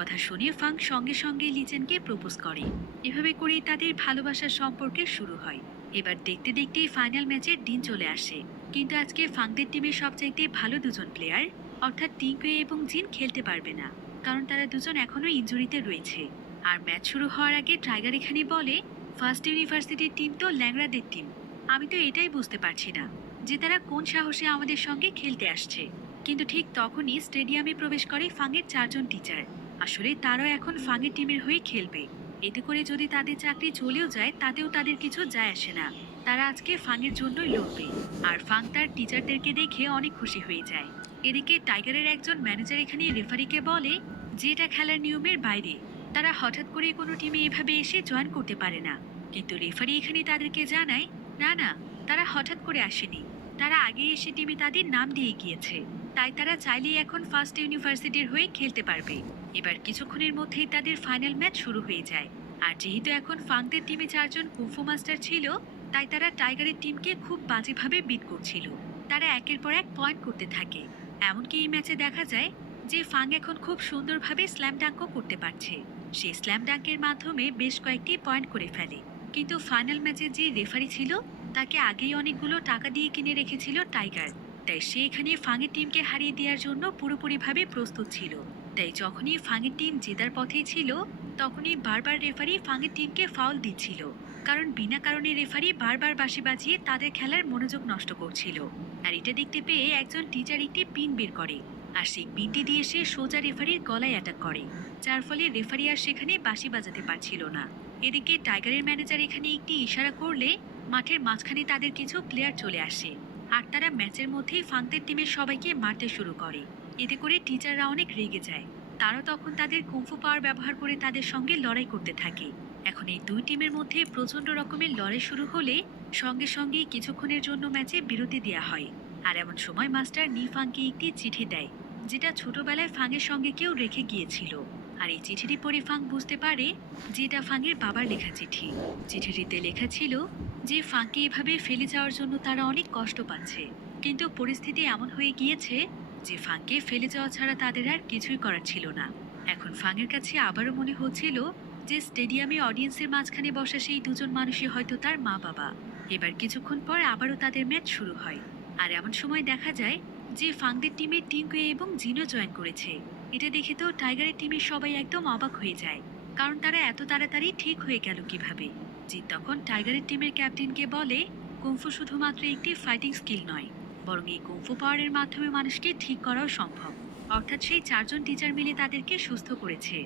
কথা শুনে ফাং সঙ্গে সঙ্গে লিচেনকে প্রপোজ করে। এভাবে করেই তাদের ভালোবাসার সম্পর্কে শুরু হয়। এবার দেখতে দেখতেই ফাইনাল ম্যাচের দিন চলে আসে, কিন্তু আজকে ফাংদের টিমের সবচাইতে ভালো দুজন প্লেয়ার অর্থাৎ টিঙ্কুয়ে এবং জিন খেলতে পারবে না, কারণ তারা দুজন এখনো ইনজুরিতে রয়েছে। আর ম্যাচ শুরু হওয়ার আগে টাইগার এখানে বলে, ফার্স্ট ইউনিভার্সিটির টিম তো ল্যাংড়াদের টিম। আমি তো এটাই বুঝতে পারছি না যে তারা কোন সাহসে আমাদের সঙ্গে খেলতে আসছে। কিন্তু ঠিক তখনই স্টেডিয়ামে প্রবেশ করে ফাংয়ের 4জন টিচার। আসলে তারাও এখন ফাংয়ের টিমের হয়ে খেলবে। এতে করে যদি তাদের চাকরি চলেও যায় তাতেও তাদের কিছু যায় আসে না। তারা আজকে ফাংয়ের জন্যই লড়বে। আর ফাং তার টিচারদেরকে দেখে অনেক খুশি হয়ে যায়। এদিকে টাইগারের একজন ম্যানেজার এখানে রেফারিকে বলে যে এটা খেলার নিয়মের বাইরে, তারা হঠাৎ করে কোনো টিমে এভাবে এসে জয়েন করতে পারে না। কিন্তু রেফারি এখানে তাদেরকে জানায়, না না, তারা হঠাৎ করে আসেনি, তারা আগে এসে টিমে তাদের নাম দিয়ে গিয়েছে। তাই তারা চাইলেই এখন ফার্স্ট ইউনিভার্সিটির হয়ে খেলতে পারবে। এবার কিছুক্ষণের মধ্যেই তাদের ফাইনাল ম্যাচ শুরু হয়ে যায়। আর যেহেতু এখন ফাংদের টিমে 4জন কুংফু মাস্টার ছিল, তাই তারা টাইগারের টিমকে খুব বাজেভাবে বিট করছিল। তারা একের পর এক পয়েন্ট করতে থাকে। এমনকি এই ম্যাচে দেখা যায় যে ফাং এখন খুব সুন্দরভাবে স্ল্যাম ডাঙ্কও করতে পারছে। সে স্ল্যাম ডাঙ্কের মাধ্যমে বেশ কয়েকটি পয়েন্ট করে ফেলে। কিন্তু ফাইনাল ম্যাচে যে রেফারি ছিল তাকে আগেই অনেকগুলো টাকা দিয়ে কিনে রেখেছিল টাইগার। তাই সে এখানে ফাংয়ের টিমকে হারিয়ে দেওয়ার জন্য পুরোপুরিভাবে প্রস্তুত ছিল। তাই যখনই ফাংয়ের টিম জেতার পথেই ছিল, তখনই বারবার রেফারি ফাংয়ের টিমকে ফাউল দিচ্ছিল, কারণ বিনা কারণে রেফারি বারবার বাঁশি বাজিয়ে তাদের খেলার মনোযোগ নষ্ট করছিল। আর এটা দেখতে পেয়ে একজন টিচার একটি পিন বের করে, আর সেই পিনটি দিয়ে সে সোজা রেফারির গলায় অ্যাটাক করে, যার ফলে রেফারি আর সেখানে বাঁশি বাজাতে পারছিল না। এদিকে টাইগারের ম্যানেজার এখানে একটি ইশারা করলে মাঠের মাঝখানে তাদের কিছু প্লেয়ার চলে আসে, আর তারা ম্যাচের মধ্যেই ফাংদের টিমের সবাইকে মারতে শুরু করে। এতে করে টিচাররা অনেক রেগে যায়। তারা তখন তাদের কুংফু পাওয়ার ব্যবহার করে তাদের সঙ্গে লড়াই করতে থাকে। এখন এই দুই টিমের মধ্যে প্রচন্ড রকমের লড়াই শুরু হলে সঙ্গে সঙ্গেই কিছুক্ষণের জন্য ম্যাচে বিরতি দেওয়া হয়। আর এমন সময় মাস্টার নি ফাংকে একটি চিঠি দেয়, যেটা ছোটবেলায় ফাংয়ের সঙ্গে কেউ রেখে গিয়েছিল। আর এই চিঠিটি পড়ে ফাং বুঝতে পারে যে এটা ফাংয়ের বাবার লেখা চিঠি। চিঠিটিতে লেখা ছিল যে ফাংকে এভাবে ফেলে যাওয়ার জন্য তারা অনেক কষ্ট পাচ্ছে, কিন্তু পরিস্থিতি এমন হয়ে গিয়েছে যে ফাংকে ফেলে যাওয়া ছাড়া তাদের আর কিছুই করার ছিল না। এখন ফাংয়ের কাছে আবারও মনে হচ্ছিল যে স্টেডিয়ামে অডিয়েন্সের মাঝখানে বসা সেই দুজন মানুষই হয়তো তার মা বাবা। এবার কিছুক্ষণ পর আবারও তাদের ম্যাচ শুরু হয়। আর এমন সময় দেখা যায় যে ফাংদের টিমে টিঙ্কুয়ে এবং জিনো জয়েন করেছে। এটা দেখে তো টাইগারের টিমের সবাই একদম অবাক হয়ে যায়, কারণ তারা এত তাড়াতাড়ি ঠিক হয়ে গেল কিভাবে। জিন তখন টাইগারের টিমের ক্যাপ্টেনকে বলে, কুংফু শুধুমাত্র একটি ফাইটিং স্কিল নয়, বরং এই কুংফু পাওয়ারের মাধ্যমে মানুষকে ঠিক করাও সম্ভব। অর্থাৎ সেই 4জন টিচার মিলে তাদেরকে সুস্থ করেছে।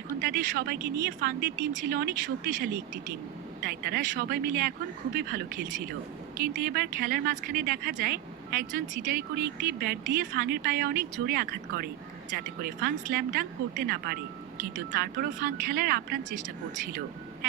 এখন তাদের সবাইকে নিয়ে ফাংদের টিম ছিল অনেক শক্তিশালী একটি টিম, তাই তারা সবাই মিলে এখন খুবই ভালো খেলছিল। কিন্তু এবার খেলার মাঝখানে দেখা যায় একজন চিটারি করে একটি ব্যাট দিয়ে ফাংয়ের পায়ে অনেক জোরে আঘাত করে, যাতে করে ফাং স্ল্যাম ডাঙ্ক করতে না পারে। কিন্তু তারপরও ফাং খেলার আপ্রাণ চেষ্টা করছিল।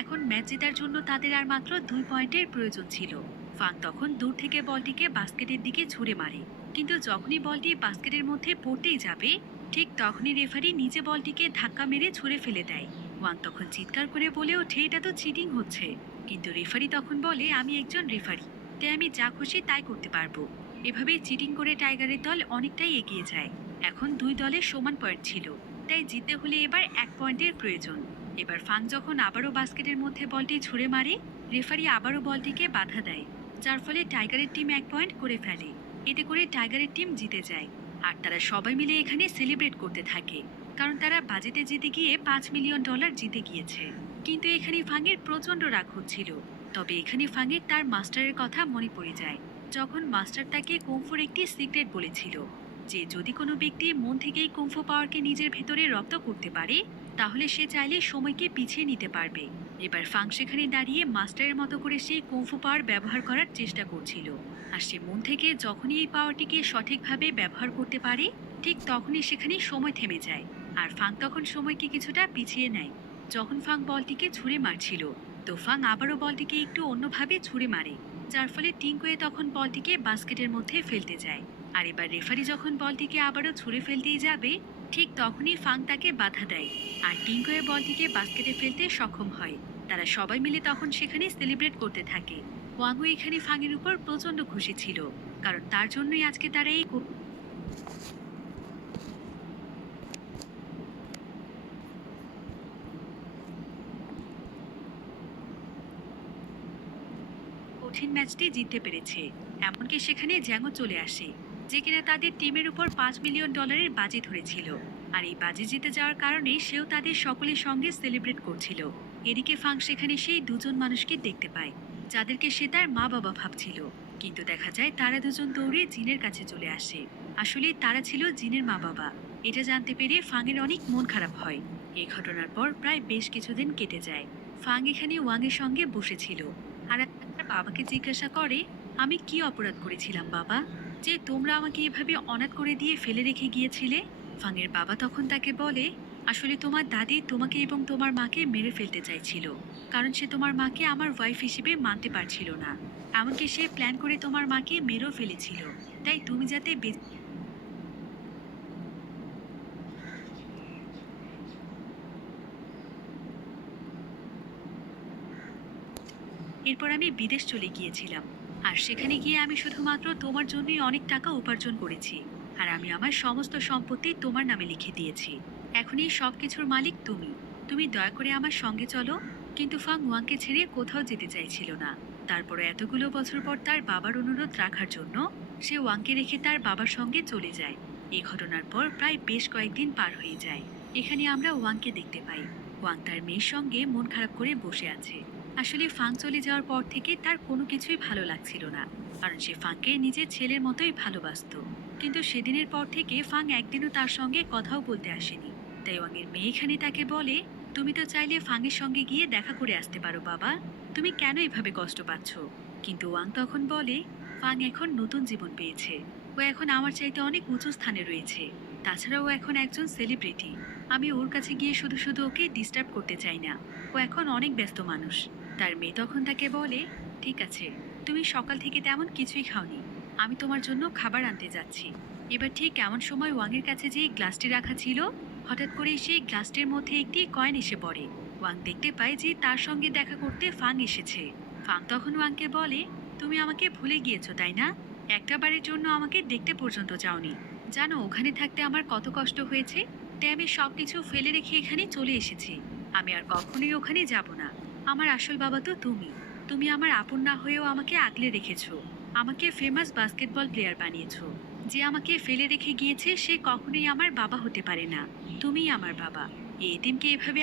এখন ম্যাচ জেতার জন্য তাদের আর মাত্র 2 পয়েন্টের প্রয়োজন ছিল। ফাং তখন দূর থেকে বলটিকে বাস্কেটের দিকে ছুঁড়ে মারে, কিন্তু যখনই বলটি বাস্কেটের মধ্যে পড়তেই যাবে, ঠিক তখনই রেফারি নিজে বলটিকে ধাক্কা মেরে ছুঁড়ে ফেলে দেয়। ওয়াং তখন চিৎকার করে বলে ওঠে, এটা তো চিটিং হচ্ছে। কিন্তু রেফারি তখন বলে, আমি একজন রেফারি, তাই আমি যা খুশি তাই করতে পারবো। এভাবেই চিটিং করে টাইগারের দল অনেকটাই এগিয়ে যায়। এখন দুই দলের সমান পয়েন্ট ছিল, তাই জিততে হলে এবার 1 পয়েন্টের প্রয়োজন। এবার ফাং যখন আবারও বাস্কেটের মধ্যে বলটি ছুঁড়ে মারে, রেফারি আবারও বলটিকে বাধা দেয়, যার ফলে টাইগারের টিম 1 পয়েন্ট করে ফেলে। এতে করে টাইগারের টিম জিতে যায়। আর তারা সবাই মিলে এখানে সেলিব্রেট করতে থাকে, কারণ তারা বাজিতে জিতে গিয়ে $5 মিলিয়ন জিতে গিয়েছে। কিন্তু এখানে ফাংয়ের প্রচন্ড রাগ হচ্ছিল। তবে এখানে ফাংয়ের তার মাস্টারের কথা মনে পড়ে যায়, যখন মাস্টার তাকে কুংফুর একটি সিক্রেট বলেছিল যে যদি কোনো ব্যক্তি মন থেকেই কুংফু পাওয়ারকে নিজের ভেতরে রপ্ত করতে পারে, তাহলে সে চাইলে সময়কে পিছিয়ে নিতে পারবে। এবার ফাং সেখানে দাঁড়িয়ে মাস্টারের মতো করে সেই কুংফু পাওয়ার ব্যবহার করার চেষ্টা করছিল। আর সে মন থেকে যখনই এই পাওয়ারটিকে সঠিকভাবে ব্যবহার করতে পারে, ঠিক তখনই সেখানে সময় থেমে যায়। আর ফাং তখন সময়কে কিছুটা পিছিয়ে নেয়। যখন ফাং বলটিকে ছুঁড়ে মারছিল, তো ফাং আবারও বলটিকে একটু অন্যভাবে ছুঁড়ে মারে, যার ফলে টিঙ্কুয়ে তখন বলটিকে বাস্কেটের মধ্যে ফেলতে যায়। আর এবার রেফারি যখন বলটিকে আবারও ছুঁড়ে ফেলতেই যাবে, ঠিক তখনই ফাং তাকে বাধা দেয়, আর টিঙ্কুয়ে বলটিকে বাস্কেটে ফেলতে সক্ষম হয়। তারা সবাই মিলে তখন সেখানে সেলিব্রেট করতে থাকে। ওয়াংও এখানে ফাংয়ের উপর প্রচন্ড খুশি ছিল, কারণ তার জন্যই আজকে তারা এই কঠিন ম্যাচটি জিততে পেরেছে। এমনকি সেখানে জ্যাংও চলে আসে, যে কিনা তাদের টিমের উপর $5 মিলিয়ন বাজি ধরেছিল। আর এই বাজি জিতে যাওয়ার কারণে সেও তাদের সকলের সঙ্গে সেলিব্রেট করছিল। এদিকে ফাং সেখানে সেই দুজন মানুষকে দেখতে পায়, যাদেরকে সে তার মা বাবা ভাবছিল। কিন্তু দেখা যায় তারা দুজন দৌড়ে জিনের কাছে চলে আসে। আসলে তারা ছিল জিনের মা বাবা। এটা জানতে পেরে ফাংয়ের অনেক মন খারাপ হয়। এই ঘটনার পর প্রায় বেশ কিছুদিন কেটে যায়। ফাং এখানে ওয়াংয়ের সঙ্গে বসেছিল, আর তার বাবাকে জিজ্ঞাসা করে, আমি কি অপরাধ করেছিলাম বাবা, যে তোমরা আমাকে এভাবে অনাথ করে দিয়ে ফেলে রেখে গিয়েছিলে? ফাংয়ের বাবা তখন তাকে বলে, আসলে তোমার দাদি তোমাকে এবং তোমার মাকে মেরে ফেলতে চাইছিল, কারণ সে তোমার মাকে আমার ওয়াইফ হিসেবে মানতে পারছিল না। এমনকি সে প্ল্যান করে তোমার মাকে মেরেও ফেলেছিল, তাই তুমি যাতে এরপর আমি বিদেশ চলে গিয়েছিলাম, আর সেখানে গিয়ে আমি শুধুমাত্র তোমার জন্যই অনেক টাকা উপার্জন করেছি। আর আমি আমার সমস্ত সম্পত্তি তোমার নামে লিখে দিয়েছি। এখন এই সব কিছুর মালিক তুমি। তুমি দয়া করে আমার সঙ্গে চলো। কিন্তু ফাং ওয়াংকে ছেড়ে কোথাও যেতে চাইছিল না। তারপরে এতগুলো বছর পর তার বাবার অনুরোধ রাখার জন্য সে ওয়াংকে রেখে তার বাবার সঙ্গে চলে যায়। এই ঘটনার পর প্রায় বেশ কয়েকদিন পার হয়ে যায়। এখানে আমরা ওয়াংকে দেখতে পাই। ওয়াং তার মেয়ের সঙ্গে মন খারাপ করে বসে আছে। আসলে ফাং চলে যাওয়ার পর থেকে তার কোনো কিছুই ভালো লাগছিল না, কারণ সে ফাংকে নিজের ছেলের মতোই ভালোবাসতো। কিন্তু সেদিনের পর থেকে ফাং একদিনও তার সঙ্গে কথাও বলতে আসেনি। তাই ওয়াংয়ের মেয়ে এখানে তাকে বলে, তুমি তো চাইলে ফাংয়ের সঙ্গে গিয়ে দেখা করে আসতে পারো বাবা, তুমি কেন এভাবে কষ্ট পাচ্ছ? কিন্তু ওয়াং তখন বলে, ফাং এখন নতুন জীবন পেয়েছে। ও এখন আমার চাইতে অনেক উঁচু স্থানে রয়েছে। তাছাড়াও এখন একজন সেলিব্রিটি। আমি ওর কাছে গিয়ে শুধু শুধু ওকে ডিস্টার্ব করতে চাই না। ও এখন অনেক ব্যস্ত মানুষ। তার মেয়ে তখন তাকে বলে, ঠিক আছে, তুমি সকাল থেকে তেমন কিছুই খাওনি, আমি তোমার জন্য খাবার আনতে যাচ্ছি। এবার ঠিক এমন সময় ওয়াংয়ের কাছে যে গ্লাসটি রাখা ছিল, হঠাৎ করে সেই গ্লাসটির মধ্যে একটি কয়েন এসে পড়ে। ওয়াং দেখতে পায় যে তার সঙ্গে দেখা করতে ফাং এসেছে। ফাং তখন ওয়াংকে বলে, তুমি আমাকে ভুলে গিয়েছো তাই না? একটা বারের জন্য আমাকে দেখতে পর্যন্ত যাওনি। জানো ওখানে থাকতে আমার কত কষ্ট হয়েছে, তাই আমি সবকিছু ফেলে রেখে এখানে চলে এসেছি। আমি আর কখনোই ওখানে যাব না। আমার আসল বাবা তো তুমি। তুমি আমার আপন না হয়েও আমাকে আগলে রেখেছো। আমাকে ফেমাস বাস্কেটবল প্লেয়ার বানিয়েছো। যে আমাকে ফেলে রেখে গিয়েছে সে কখনোই আমার বাবা হতে পারে না। তুমিই আমার বাবা। এই এতিমকে এভাবে